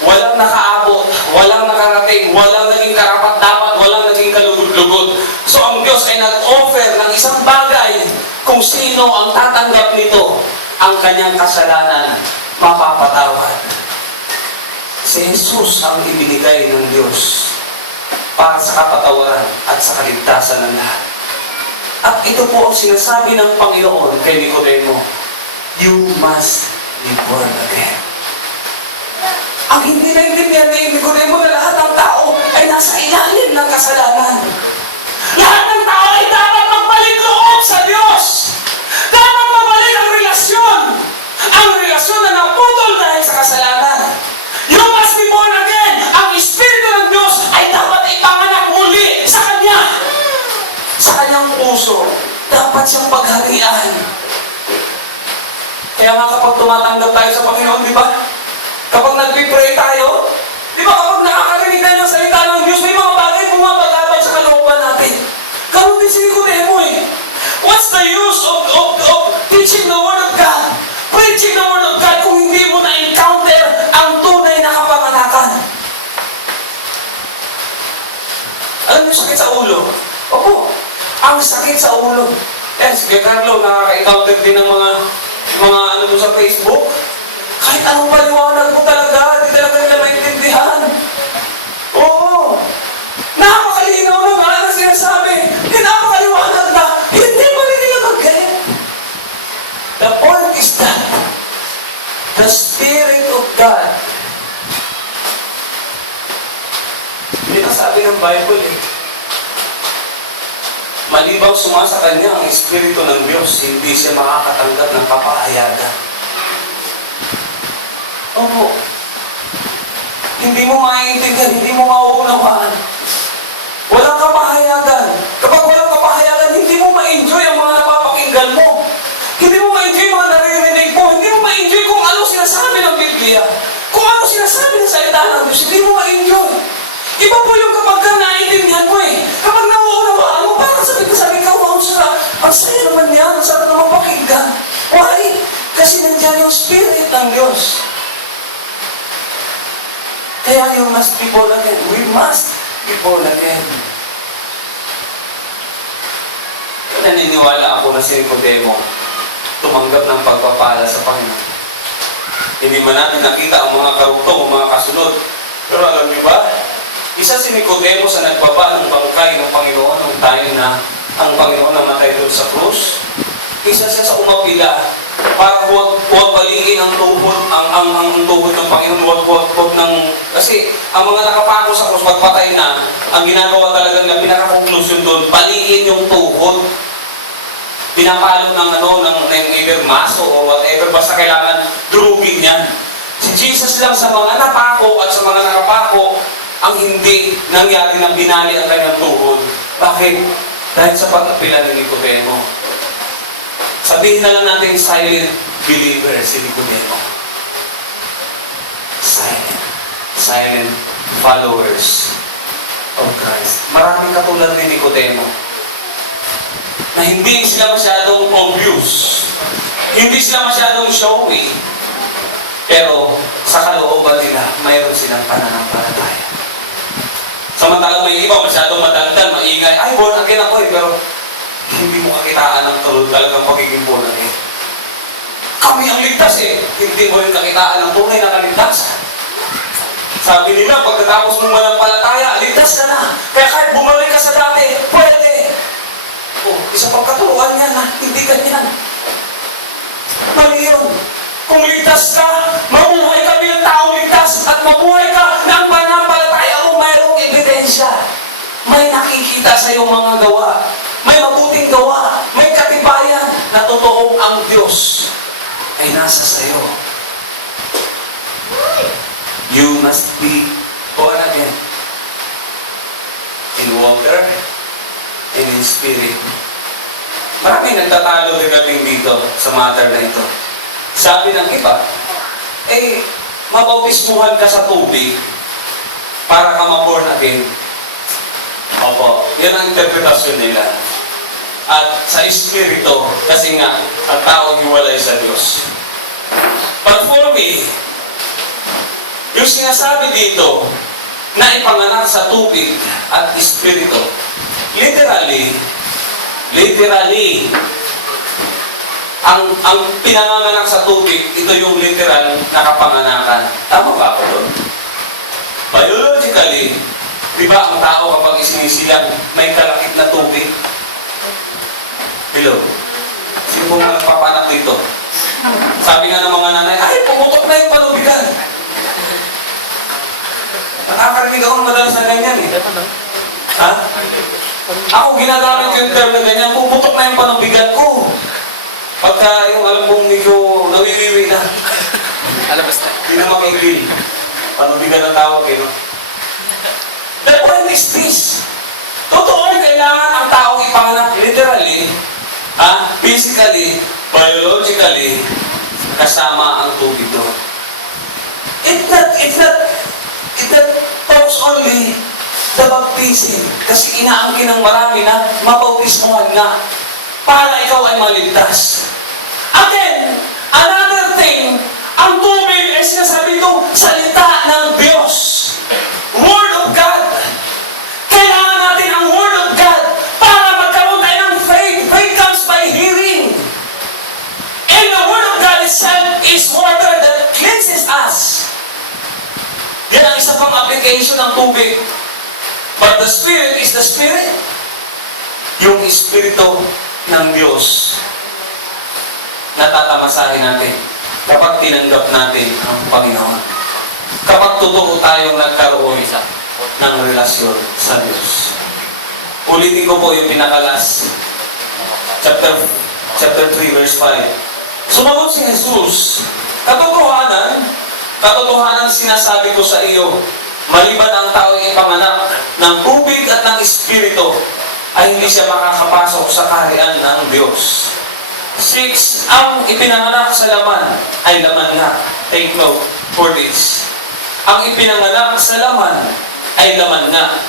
Walang nakaabot, walang nakarating, walang naging karapat-dapat, walang naging kalugod-lugod. So ang Diyos ay nag-offer ng isang bagay kung sino ang tatanggap nito, ang kanyang kasalanan mapapatawad. Si Jesus ang ibinigay ng Diyos para sa kapatawaran at sa kaligtasan ng lahat. At ito po ang sinasabi ng Panginoon kay Nicodemo, you must be born again. Ang hindi naintindihan ni Nicodemo na lahat ng tao ay nasa ilalim ng kasalanan. Lahat ng tao ay dapat magbalik loob sa Diyos. Dapat mabalik ang relasyon. Ang relasyon na naputol dahil sa kasalanan. You must be born again. Ang Espiritu ng Diyos ay dapat ipanganak muli sa Kanya. Sa Kanyang puso. Dapat siyang pagharian. Kaya nga kapag tumatanggap tayo sa Panginoon, di ba? Kapag nag-pray tayo, di ba kapag nakakarinig tayo ng salita ng Diyos, may mga bagay pumapagabay sa kalooban natin. Ganun din si Nicodemo eh. What's the use of teaching the Word of God? Preaching the Word of God kung hindi mo na-encounter ang tunay na kapanganakan. Alam niyo sakit sa ulo? Opo, ang sakit sa ulo. Yan, si Carlo, nakaka-encounter din ng mga ano doon sa Facebook. Kahit anong paliwanag mo talaga, hindi talaga nila maintindihan. Oo. Napakalinaw na nga na sinasabi. Napakaliwanag na, hindi mo rin nila mag-get. The point is that the Spirit of God, hindi nasabi ng Bible eh. Malibang sumasa kanya ang Espiritu ng Diyos, hindi siya makakatanggap ng kapahayagan. Opo. Hindi mo maiintindihan, hindi mo mauunawaan. Walang kapahayagan. Kapag walang kapahayagan, hindi mo ma-enjoy ang mga napapakinggan mo. Hindi mo ma-enjoy yung mga naririnig mo. Hindi mo ma-enjoy kung ano sinasabi ng Biblia. Kung ano sinasabi ng salita ng Diyos, hindi mo ma-enjoy. Iba po yung kapag ka naiintindihan mo eh. Kapag nauunawaan mo, parang sabi ka, wow, sarap. Ang saya naman yan, ang sarap naman pakinggan. Why? Kasi nandiyan yung Spirit ng Diyos. Kaya you must be born again. We must be born again. Naniniwala ako na si Nicodemo tumanggap ng pagpapala sa Panginoon. Hindi man natin nakita ang mga karugtong, ang mga kasunod. Pero alam niyo ba, isa si Nicodemo sa nagbaba ng bangkay ng Panginoon nung time na ang Panginoon namatay doon sa krus. Isa siya sa umapila para huwag baliin ang tuhod, ang tuhod ng Panginoon, huwag ng... Kasi ang mga nakapako sa krus, pagpatay na, ang ginagawa talaga na pinaka-conclusion doon, baliin yung tuhod. Pinapalo ng either maso o whatever, basta kailangan durugin yan. Si Jesus lang sa mga napako at sa mga nakapako, ang hindi nangyari na binali ang kanyang tuhod. Bakit? Dahil sa pag-apila ng Nicodemo. Sabihin na lang natin silent believer si Nicodemo. Silent followers of Christ. Maraming katulad ni Nicodemo na hindi sila masyadong obvious. Hindi sila masyadong showy. Pero sa kalooban nila, mayroon silang pananampalataya. Samantalang may iba masyadong madaldal, maingay. Ay, born again ako eh. Pero hindi mo kakitaan ng tulad talagang pagiging born again. Kami ang ligtas eh. Hindi mo rin kakitaan ng tunay na kaligtasan. Sabi nila, pagkatapos mong manampalataya, ligtas ka na. Kaya kahit bumalik ka sa dati, pwede. Oh, isa pang katuruan yan na hindi ganyan. Mali yun. Kung ligtas ka, mabuhay ka bilang taong ligtas at mabuhay ka na ang manampalataya mo mayroong ebidensya. May nakikita sa iyong mga gawa. May mabuting gawa. May katibayan. na totoong ang Diyos ay nasa sayo. You must be born again. In water and in spirit. Maraming nagtatalo regarding dito sa matter na ito. Sabi ng iba, mabautismuhan ka sa tubig para ka ma-born again. Opo, yan ang interpretasyon nila. At sa espiritu, kasi nga, ang tao hiwalay sa Diyos. But for me, yung sinasabi dito, na ipanganak sa tubig at espiritu, literally, ang pinanganganak sa tubig, ito yung literal na kapanganakan. Tama ba ako doon? Biologically, di ba ang tao kapag isinisilang may kalakip na tubig? Hello? Sino po mga nagpapanak dito? Sabi nga ng mga nanay, ay, pumutok na yung panubigan. Nakakarinig ako madalas na ganyan eh. Ha? Ako ginagamit yung term na ganyan, pumutok na yung panubigan ko. Pagka yung alam kong medyo nawiwiwi na. Alabas na. Hindi na makikil. Panubigan ang tawag eh, no? The point is this. Totoo, kailangan ang taong ipanganak literally, physically, biologically, kasama ang tubig doon. It not talks only the baptism. Kasi inaangkin ng marami na mabautismuhan nga para ikaw ay maligtas. Again, another thing, ang tubig ay sinasabi itong salita ng Diyos. Word of God. Kailangan natin ang Word of God para magkaroon tayo ng faith. Faith comes by hearing. And the Word of God itself is water that cleanses us. Yan ang isa pang application ng tubig. But the Spirit is the Spirit. Yung Espiritu ng Diyos na tatamasahin natin kapag tinanggap natin ang Panginoon. Kapag totoo tayong nagkaroon ng relasyon sa Diyos. Ulitin ko po yung pinakalas. Chapter 3 verse 5. Sumagot si Jesus, Katotohanan sinasabi ko sa iyo, maliban ang tao ay ipanganak ng tubig at ng Espiritu, ay hindi siya makakapasok sa kaharian ng Diyos. 6. Ang ipinanganak sa laman ay laman nga. Take note for this. Ang ipinanganak sa laman ay laman nga.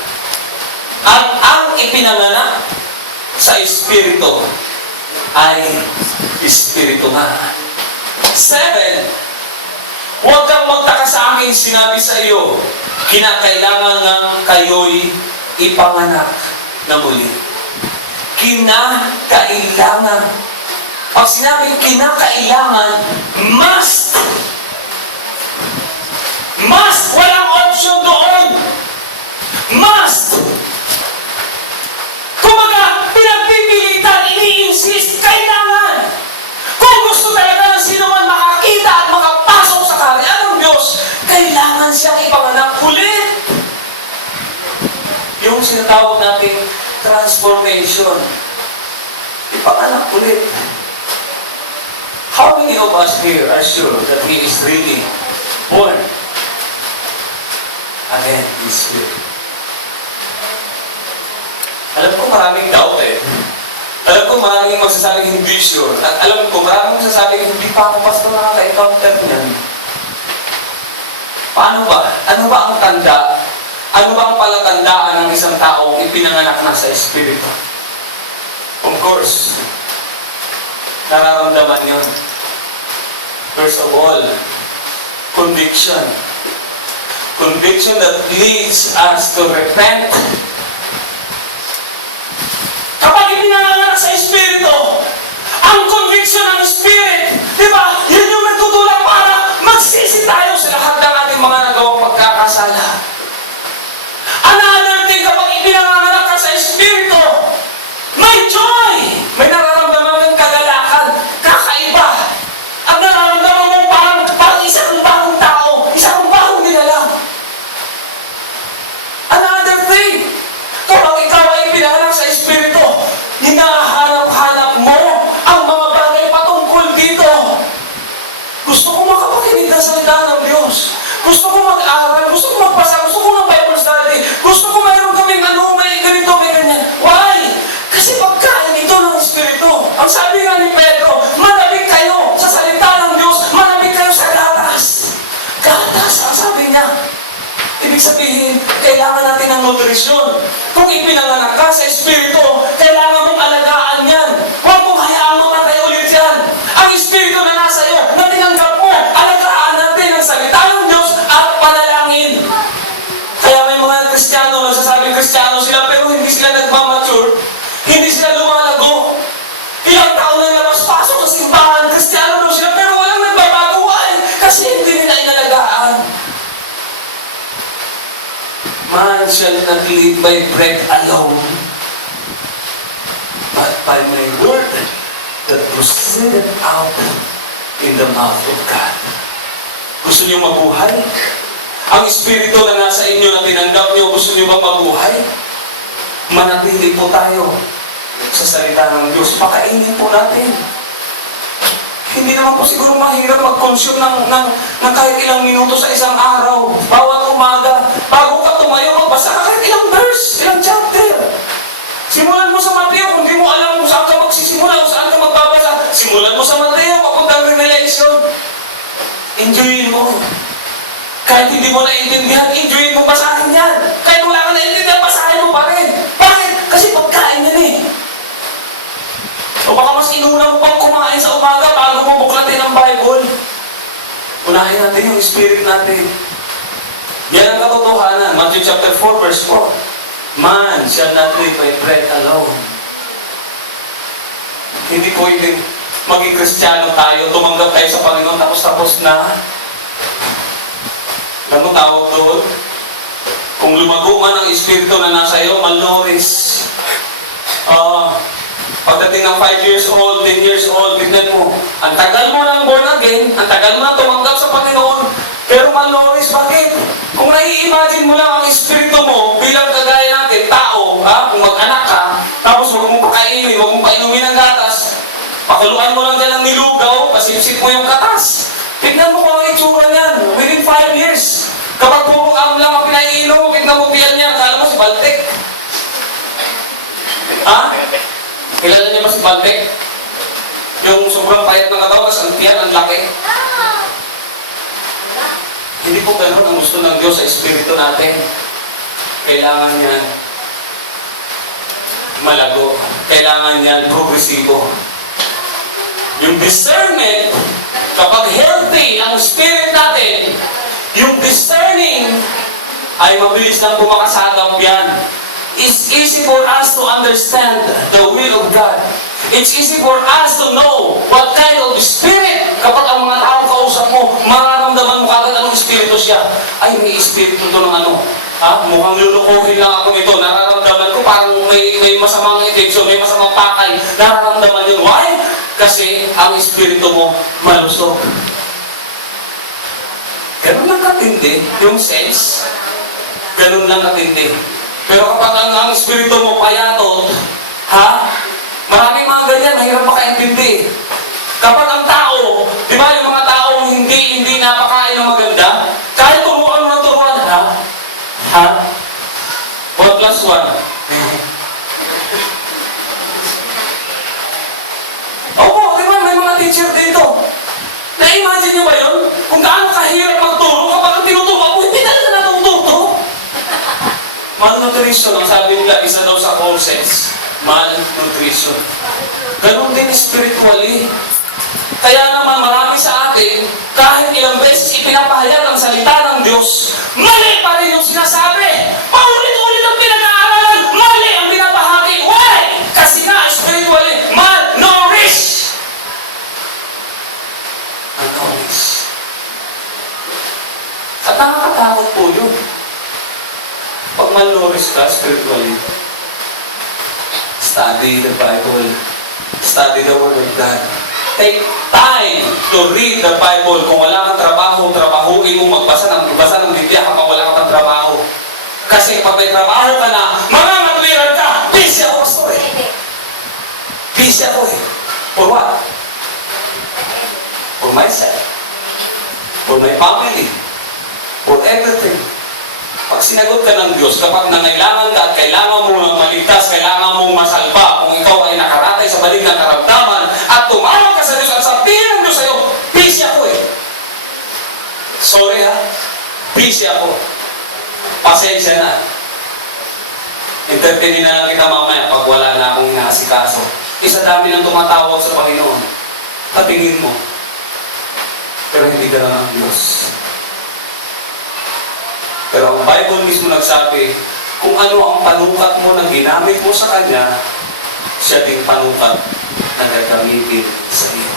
At ang ipinanganak sa Espiritu ay Espiritu nga. 7. Huwag kang magtaka sa akin, sinabi sa iyo, kinakailangan nga kayo'y ipanganak na muli. Kinakailangan. Pag sinabing kinakailangan, must. Must. Walang option doon. Must. Kumaga, pinagpipilitan, ini-insist, kailangan. Kung gusto talaga ng sino man makakita at makapasok sa kaharian ng Diyos, kailangan siyang ipanganak ulit. Yung sinatawag natin transformation. Ipanganak ulit. How many of us here are sure that He is really born again in Spirit? Alam ko maraming doubt eh. Alam ko maraming magsasabing hindi sure. At alam ko maraming magsasabing hindi pa ako pastor nakaka-encounter niyan. Paano ba? Ano ba ang tanda? Ano ba ang palatandaan ng isang taong ipinanganak na sa Espiritu? Of course, nararamdaman yun. First of all, conviction. Conviction that leads us to repent. Kapag ipinanganak sa Espiritu, ang conviction ng Spirit, di ba? Yun yung nagtutulak para magsisi tayo sa lahat ng ating mga nagawang pagkakasala. Another thing, kapag ipinanganak ka sa Espiritu, may joy! May nararamdaman ng kagalakan, kakaiba. At nararamdaman mo parang isang bagong tao, isang bagong nilalang. Another thing, kapag ikaw ay ipinanganak sa Espiritu, hinahanap nutrisyon. Kung ipinanganak ka sa Espiritu, kailangan mong alagaan yan. Huwag mong hayaang mamatay ulit yan. Ang Espiritu na nasa iyo, na tinanggap mo, alagaan natin ang salita ng Diyos at panalangin. Kaya may mga Kristiyano, nagsasabing Kristiyano sila, pero hindi sila nagmamature, hindi sila lumalago. Ilang taon na labas-pasok sa simbahan, Kristiyano daw sila, pero walang nagbabaguhan kasi hindi nila inalagaan. Man shall not live by bread alone, but by my word that proceeded out in the mouth of God. Gusto niyo mabuhay? Ang Espiritu na nasa inyo na tinanggap niyo, gusto niyo bang mabuhay? Manatili po tayo sa salita ng Diyos. Pakainin po natin. Hindi naman po siguro mahirap mag-consume ng kahit ilang minuto sa isang araw. Bawat umaga, bago ka tumayo, magbasa ka kahit ilang verse, ilang chapter. Simulan mo sa Mateo, kung di mo alam kung saan ka magsisimula, kung saan ka magbabasa, simulan mo sa Mateo, papuntang Revelation. Enjoyin mo. Kahit hindi mo naiintindihan, enjoyin mo, basahin yan. Kahit wala ka naiintindihan, basahin mo pa rin. Bakit? Kasi pagkain yan eh. O baka mas inuna mo pang kumain sa umaga bago mo buklatin ang Bible. Unahin natin yung spirit natin. Yan ang katotohanan. Matthew chapter 4 verse 4. Man shall not live by bread alone. Hindi pwedeng maging Kristiyano tayo, tumanggap tayo sa Panginoon, tapos na. Ano tawag doon? Kung lumago man ang espiritu na nasa iyo, malnourished. Pagdating ng 5 years old, 10 years old, tignan mo, ang tagal mo ng born again, ang tagal mo na tumanggap sa Panginoon, pero malnourished, bakit? Kung nai-imagine mo lang ang espiritu mo bilang kagaya natin, tao, kung mag-anak ka, tapos huwag mong pakainin, huwag mong painumin ng gatas, pakuluan mo lang dyan ng nilugaw, pasipsip mo yung katas. Tignan mo kung ang itsura niyan, within 5 years. Kapag puro lang ang pinaiinom mo, tignan mo biyan niya, kala mo si Baltic. Kilala niyo ba si Baltic? Yung sobrang payat ng katawan, ang tiyan, ang laki. Hindi po ganun ang gusto ng Diyos sa espiritu natin. Kailangan niyan malago. Kailangan niyan progresibo. Yung discernment, kapag healthy ang spirit natin, yung discerning ay mabilis lang pumakasagap yan. It's easy for us to understand the will of God. It's easy for us to know what kind of spirit, kapag ang mga tao kausap mo, mararamdaman mo kagad anong espiritu siya. Ay, may espiritu to ng ano. Mukhang lulukohin lang ako nito. Nararamdaman ko parang may masamang intention, may masamang pakay. Nararamdaman yun. Why? Kasi ang espiritu mo malusog. Ganun lang katindi. Yung sense, ganun lang katindi. Pero kapag ang espiritu mo payatot, maraming mga ganyan, mahirap makaintindi. Kapag ang tao, di ba yung mga taong hindi napakain ng maganda, kahit turuan mo ng turuan, 1 plus 1. Oo, di ba may mga teacher dito. Na-imagine nyo ba yun? Kung gaano kahirap magturo, kapag ang tinuturo ako, hindi talaga natututo. Malnutrition, ang sabi nila, isa daw sa causes. Malnutrition. Ganon din spiritually. Kaya naman marami sa atin, kahit ilang beses ipinapahayag ang salita ng Diyos, mali pa rin yung sinasabi. Paulit-ulit ang pinag-aaralan, mali ang pinapahagi. Why? Kasi nga, spiritually, malnourished. Malnourished. At nakakatakot po yun. Pag malnourished ka spiritually, study the Bible. Study the Word of God. Take time to read the Bible. Kung wala kang trabaho, trabahuin mo magbasa ng Biblia kapag wala kang trabaho. Kasi pag may trabaho ka na, mangangatwiran ka. Busy ako, pastor eh. Busy ako eh. For what? For myself. For my family. For everything. Pag sinagot ka ng Diyos, kapag nangailangan ka at kailangan mo ng maligtas, kailangan mong masalba, kung ikaw ay nakaratay sa balig ng karamdaman, at tumawag ka sa Diyos at sabihin ng Diyos sa'yo, busy ako eh. Sorry busy ako. Pasensya na. Entertainin na lang kita mamaya pag wala na akong inaasikaso. Isa dami ng tumatawag sa Panginoon. Patingin mo. Pero hindi ka lang ang Diyos. Pero ang Bible mismo nagsabi, kung ano ang panukat mo na ginamit mo sa Kanya, siya din panukat na gagamitin sa iyo.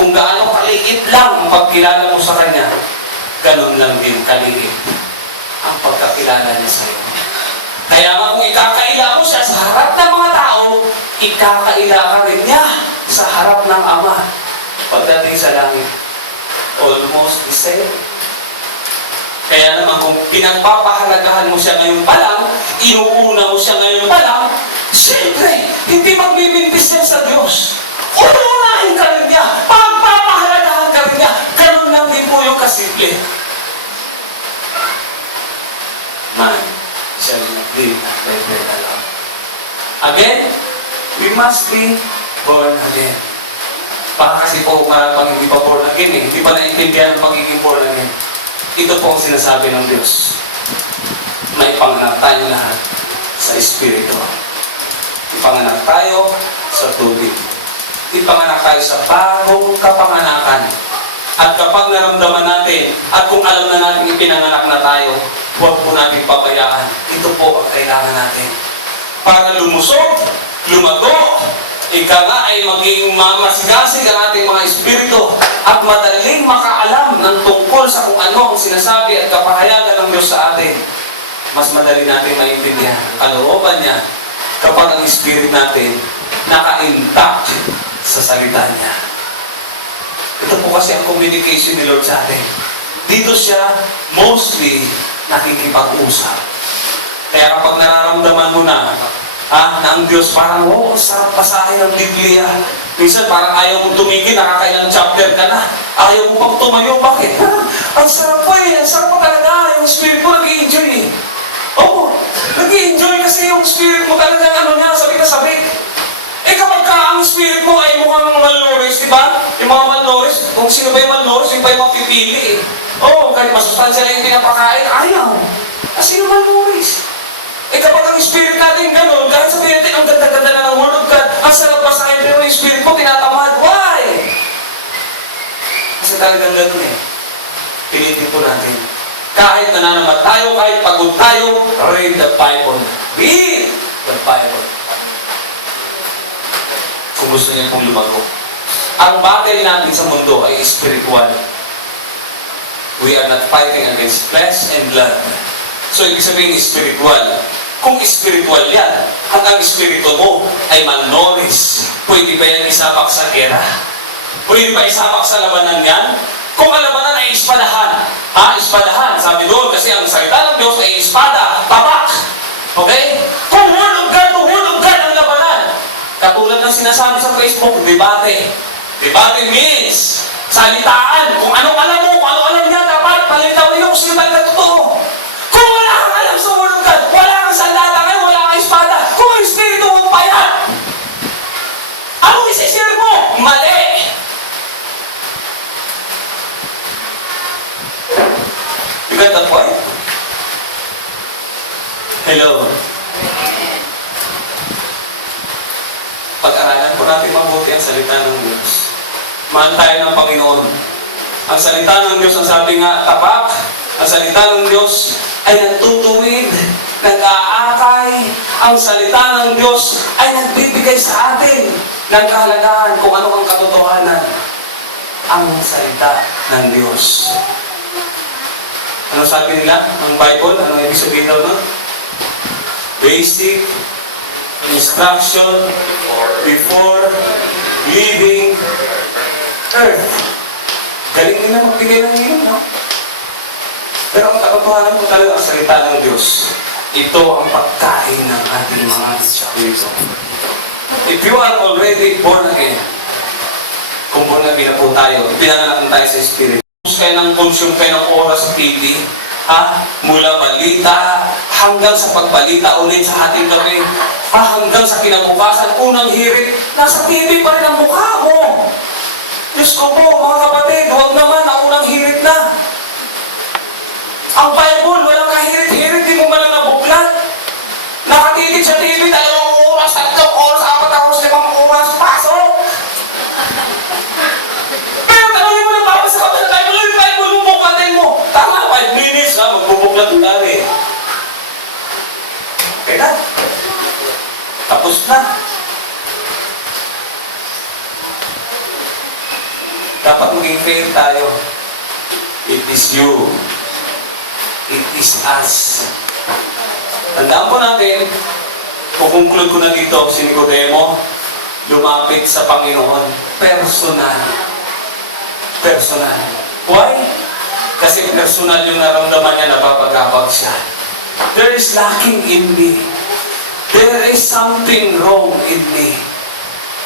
Kung gaano kaliit lang ang pagkilala mo sa Kanya, ganun lang din kaliit ang pagkakilala niya sa iyo. Kaya nga kung ikakaila mo siya sa harap ng mga tao, ikakaila ka rin niya sa harap ng Ama. Pagdating sa langit, almost the same. Kaya naman kung pinagpapahalagahan mo siya ngayon pa lang, inuuna mo siya ngayon pa lang, siyempre, hindi magbibimpis yan sa Diyos. Uunahin ka rin niya, pagpapahalagahan ka rin niya. Ganun lang din po yung kasimple. Man shall not live by bread alone. Again, we must be born again. Baka kasi po marapang hindi pa born again eh. Hindi pa naintindihan ang pagiging born again. Ito po ang sinasabi ng Diyos. May panganak tayo lahat sa Espiritu. Ipanganak tayo sa tubig. Ipanganak tayo sa bagong kapanganakan. At kapag naramdaman natin, at kung alam na natin ipinanganak na tayo, huwag po natin pabayaan. Ito po ang kailangan natin. Para lumusog, lumago, ika nga ay maging masigasig ang ating mga espiritu at madaling makaalam ng tungkol sa kung ano ang sinasabi at kapahayagan ng Diyos sa atin. Mas madali natin maintindihan ang kalooban niya kapag ang spirit natin naka-intact sa salita niya. Ito po kasi ang communication ni Lord sa atin. Dito siya mostly nakikipag-usap. Kaya kapag nararamdaman mo na na ang Diyos parang, ang sarap basahin ng Biblia. Minsan parang ayaw mong tumigil, nakakailang chapter ka na. Ayaw mo pang tumayo, bakit? Ang sarap po eh, ang sarap pa talaga. Yung spirit mo nag-i-enjoy eh. Oo, nag-i-enjoy kasi yung spirit mo talaga, sabik na sabik. Eh kapag ang spirit mo ay mukhang malnourished, di ba? Yung mga malnourished, kung sino ba yung malnourished, yung pa yung mapipili eh. Oo, kahit masustansya lang yung pinapakain, ayaw. Kasi yung malnourished. Eh kapag ang spirit natin gano'n, kahit sabihin natin ang ganda-ganda na ng Word of God, ang sarap basahin, pero yung spirit mo tinatamad. Why? Kasi talagang gano'n eh. Pilitin po natin. Kahit nananamat tayo, kahit pagod tayo, read the Bible. Read the Bible. Kung gusto niyo pong lumago. Ang battle natin sa mundo ay spiritual. We are not fighting against flesh and blood. So, ibig sabihin spiritual. Kung spiritual yan, hanggang spirito mo ay malnourished, pwede ba yan isabak sa gera? Pwede ba isabak sa labanan yan? Kung ang labanan ay ispadahan, ispadahan, sabi doon, kasi ang salita ng Diyos ay espada, tabak. Okay? Kung Word of God ang labanan, katulad ng sinasabi sa Facebook, debate. Debate means, salitaan. Kung anong alam mo, kung anong alam niya, dapat palintawin mo kung sino talaga totoo. Kung wala kang alam sa Word of God, wala kang sandata ngayon, wala kang espada, kung ang Espiritu mo payat, anong isishare mo? Mali! You got that point? Hello? Pag-aralan po natin mabuti ang salita ng Diyos. Mahal tayo ng Panginoon. Ang salita ng Diyos, ang sabi nga, tapak. Ang salita ng Diyos ay nagtutuwid, nag-aakay. Ang salita ng Diyos ay nagbibigay sa atin ng kahalagahan kung ano ang katotohanan. Ang salita ng Diyos. Ano sabi nila? Ang Bible, ano ibig sabihin daw nun? Basic instruction before leaving earth. Galing nila magbigay ng iyon, no? Pero ang katotohanan ko talaga ang salita ng Diyos. Ito ang pagkain ng ating mga espiritu. If you are already born again, kung born again na po tayo, pinanganak na tayo sa espiritu. Kaya ng consume kayo ng oras sa TV, mula balita, hanggang sa pagbalita ulit sa ating gabi, hanggang sa kinabukasan, unang hirit, nasa TV pa rin ang mukha mo. Diyos ko po, mga kapatid, huwag naman ang unang hirit na. Ang Bible, walang kahirit-hirit, di mo man lang nabuklat. Nakatitig Tapos na. Dapat maging fair tayo. It is you. It is us. Tandaan po natin, kukonklud ko na dito, si Nicodemo, lumapit sa Panginoon. Personal. Personal. Why? Kasi personal yung naramdaman niya, napapagabag siya. There is lacking in me. There is something wrong in me.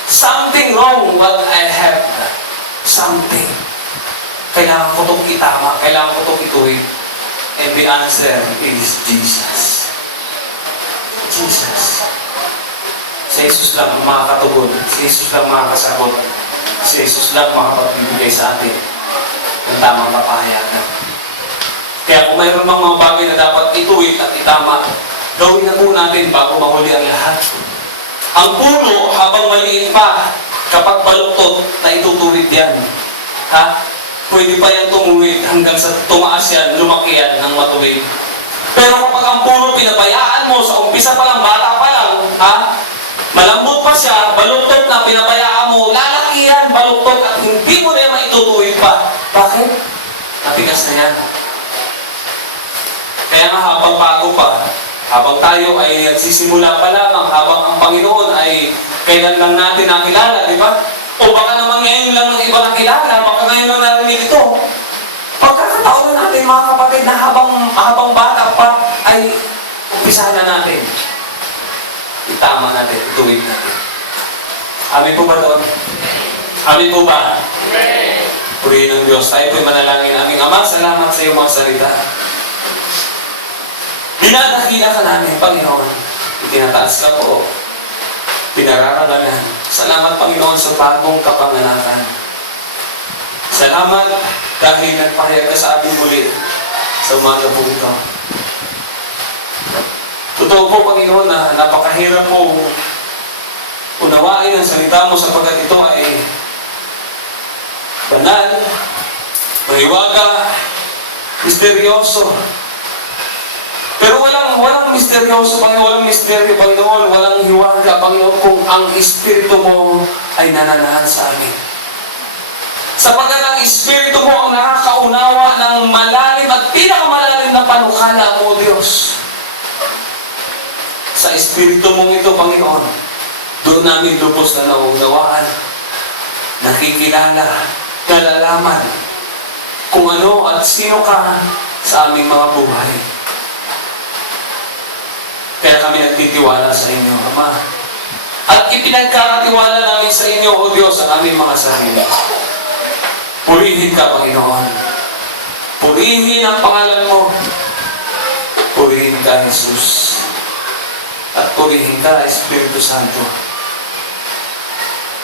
Something wrong what I have. Something. Kailangan ko itong itama. Kailangan ko itong ituwid. And the answer is Jesus. Jesus. Si Jesus lang makakatugon. Si Jesus lang makakasagot. Si Jesus lang makapagbibigay sa atin ng tamang kapahayagan. Kaya kung mayroon mang mga bagay na dapat ituwid at itama, gawin na po natin bago mahuli ang lahat. Ang puno habang maliit pa, kapag baluktot na itutuwid yan. Ha? Pwede pa yan tumuwid hanggang sa tumaas yan, lumaki yan ng matuwid. Pero kapag ang puno pinabayaan mo sa umpisa pa lang, bata pa lang, ha? Malambot pa siya, baluktot na pinabayaan mo, lalaki yan, baluktot at hindi mo na yan maitutuwid pa. Bakit? Matigas na yan. Kaya nga habang bago pa, habang tayo ay nagsisimula pa lamang, habang ang Panginoon ay kailan lang natin nakilala, di ba? O baka naman ngayon lang ng iba nakilala, baka ngayon lang narinig ito. Pagkakataon na natin mga kapatid na habang bata pa ay umpisa na natin. Itama natin, ituwid natin. Amin po ba doon? Amin po ba? Purihin ng Diyos. Tayo po'y manalangin. Aming Ama, salamat sa iyong mga salita. Dinadakila ka namin, Panginoon. Itinataas ka po. Pinararagalan. Salamat, Panginoon, sa bagong kapanganakan. Salamat dahil nagpahayag ka sa atin muli sa umaga po ito. Totoo po, Panginoon, na napakahirap po unawain ang salita mo sapagkat ito ay banal, mahiwaga, misteryoso. Pero walang misteryoso, Panginoon, walang misteryo, Panginoon, walang hiwaga, Panginoon, kung ang Espiritu mo ay nananahan sa amin. Sapagkat ang Espiritu mo ang nakakaunawa ng malalim at pinakamalalim na panukala mo, Diyos. Sa Espiritu mong ito, Panginoon, doon namin lubos na naunawaan, nakikilala, nalalaman kung ano at sino ka sa aming mga buhay. Kaya kami nagtitiwala sa inyo, Ama. At ipinagkakatiwala namin sa inyo, O Diyos, ang aming mga sarili. Purihin ka, Panginoon. Purihin ang pangalan mo. Purihin ka, Jesus. At purihin ka, Espiritu Santo.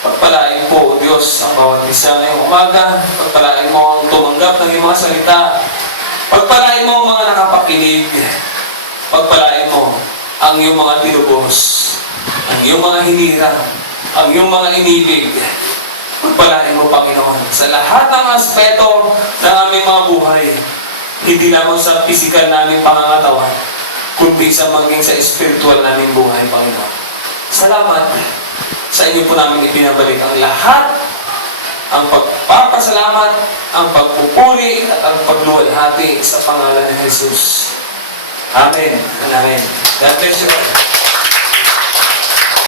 Pagpalain po, O Diyos, ang bawat isa ngayong umaga. Pagpalain mo ang tumanggap ng iyong mga salita. Pagpalain mo ang mga nakapakinig. Pagpalain mo ang iyong mga tinubos, ang iyong mga hinirang, ang iyong mga inibig. Pagpalain mo, Panginoon, sa lahat ng aspeto ng aming mga buhay, hindi lamang sa pisikal naming pangangatawan, kundi sa maging sa spiritual naming buhay, Panginoon. Salamat sa inyo po namin ipinabalik ang lahat, ang pagpapasalamat, ang pagpupuri, at ang pagluwalhati sa pangalan ni Jesus. Amen and Amen. God bless you.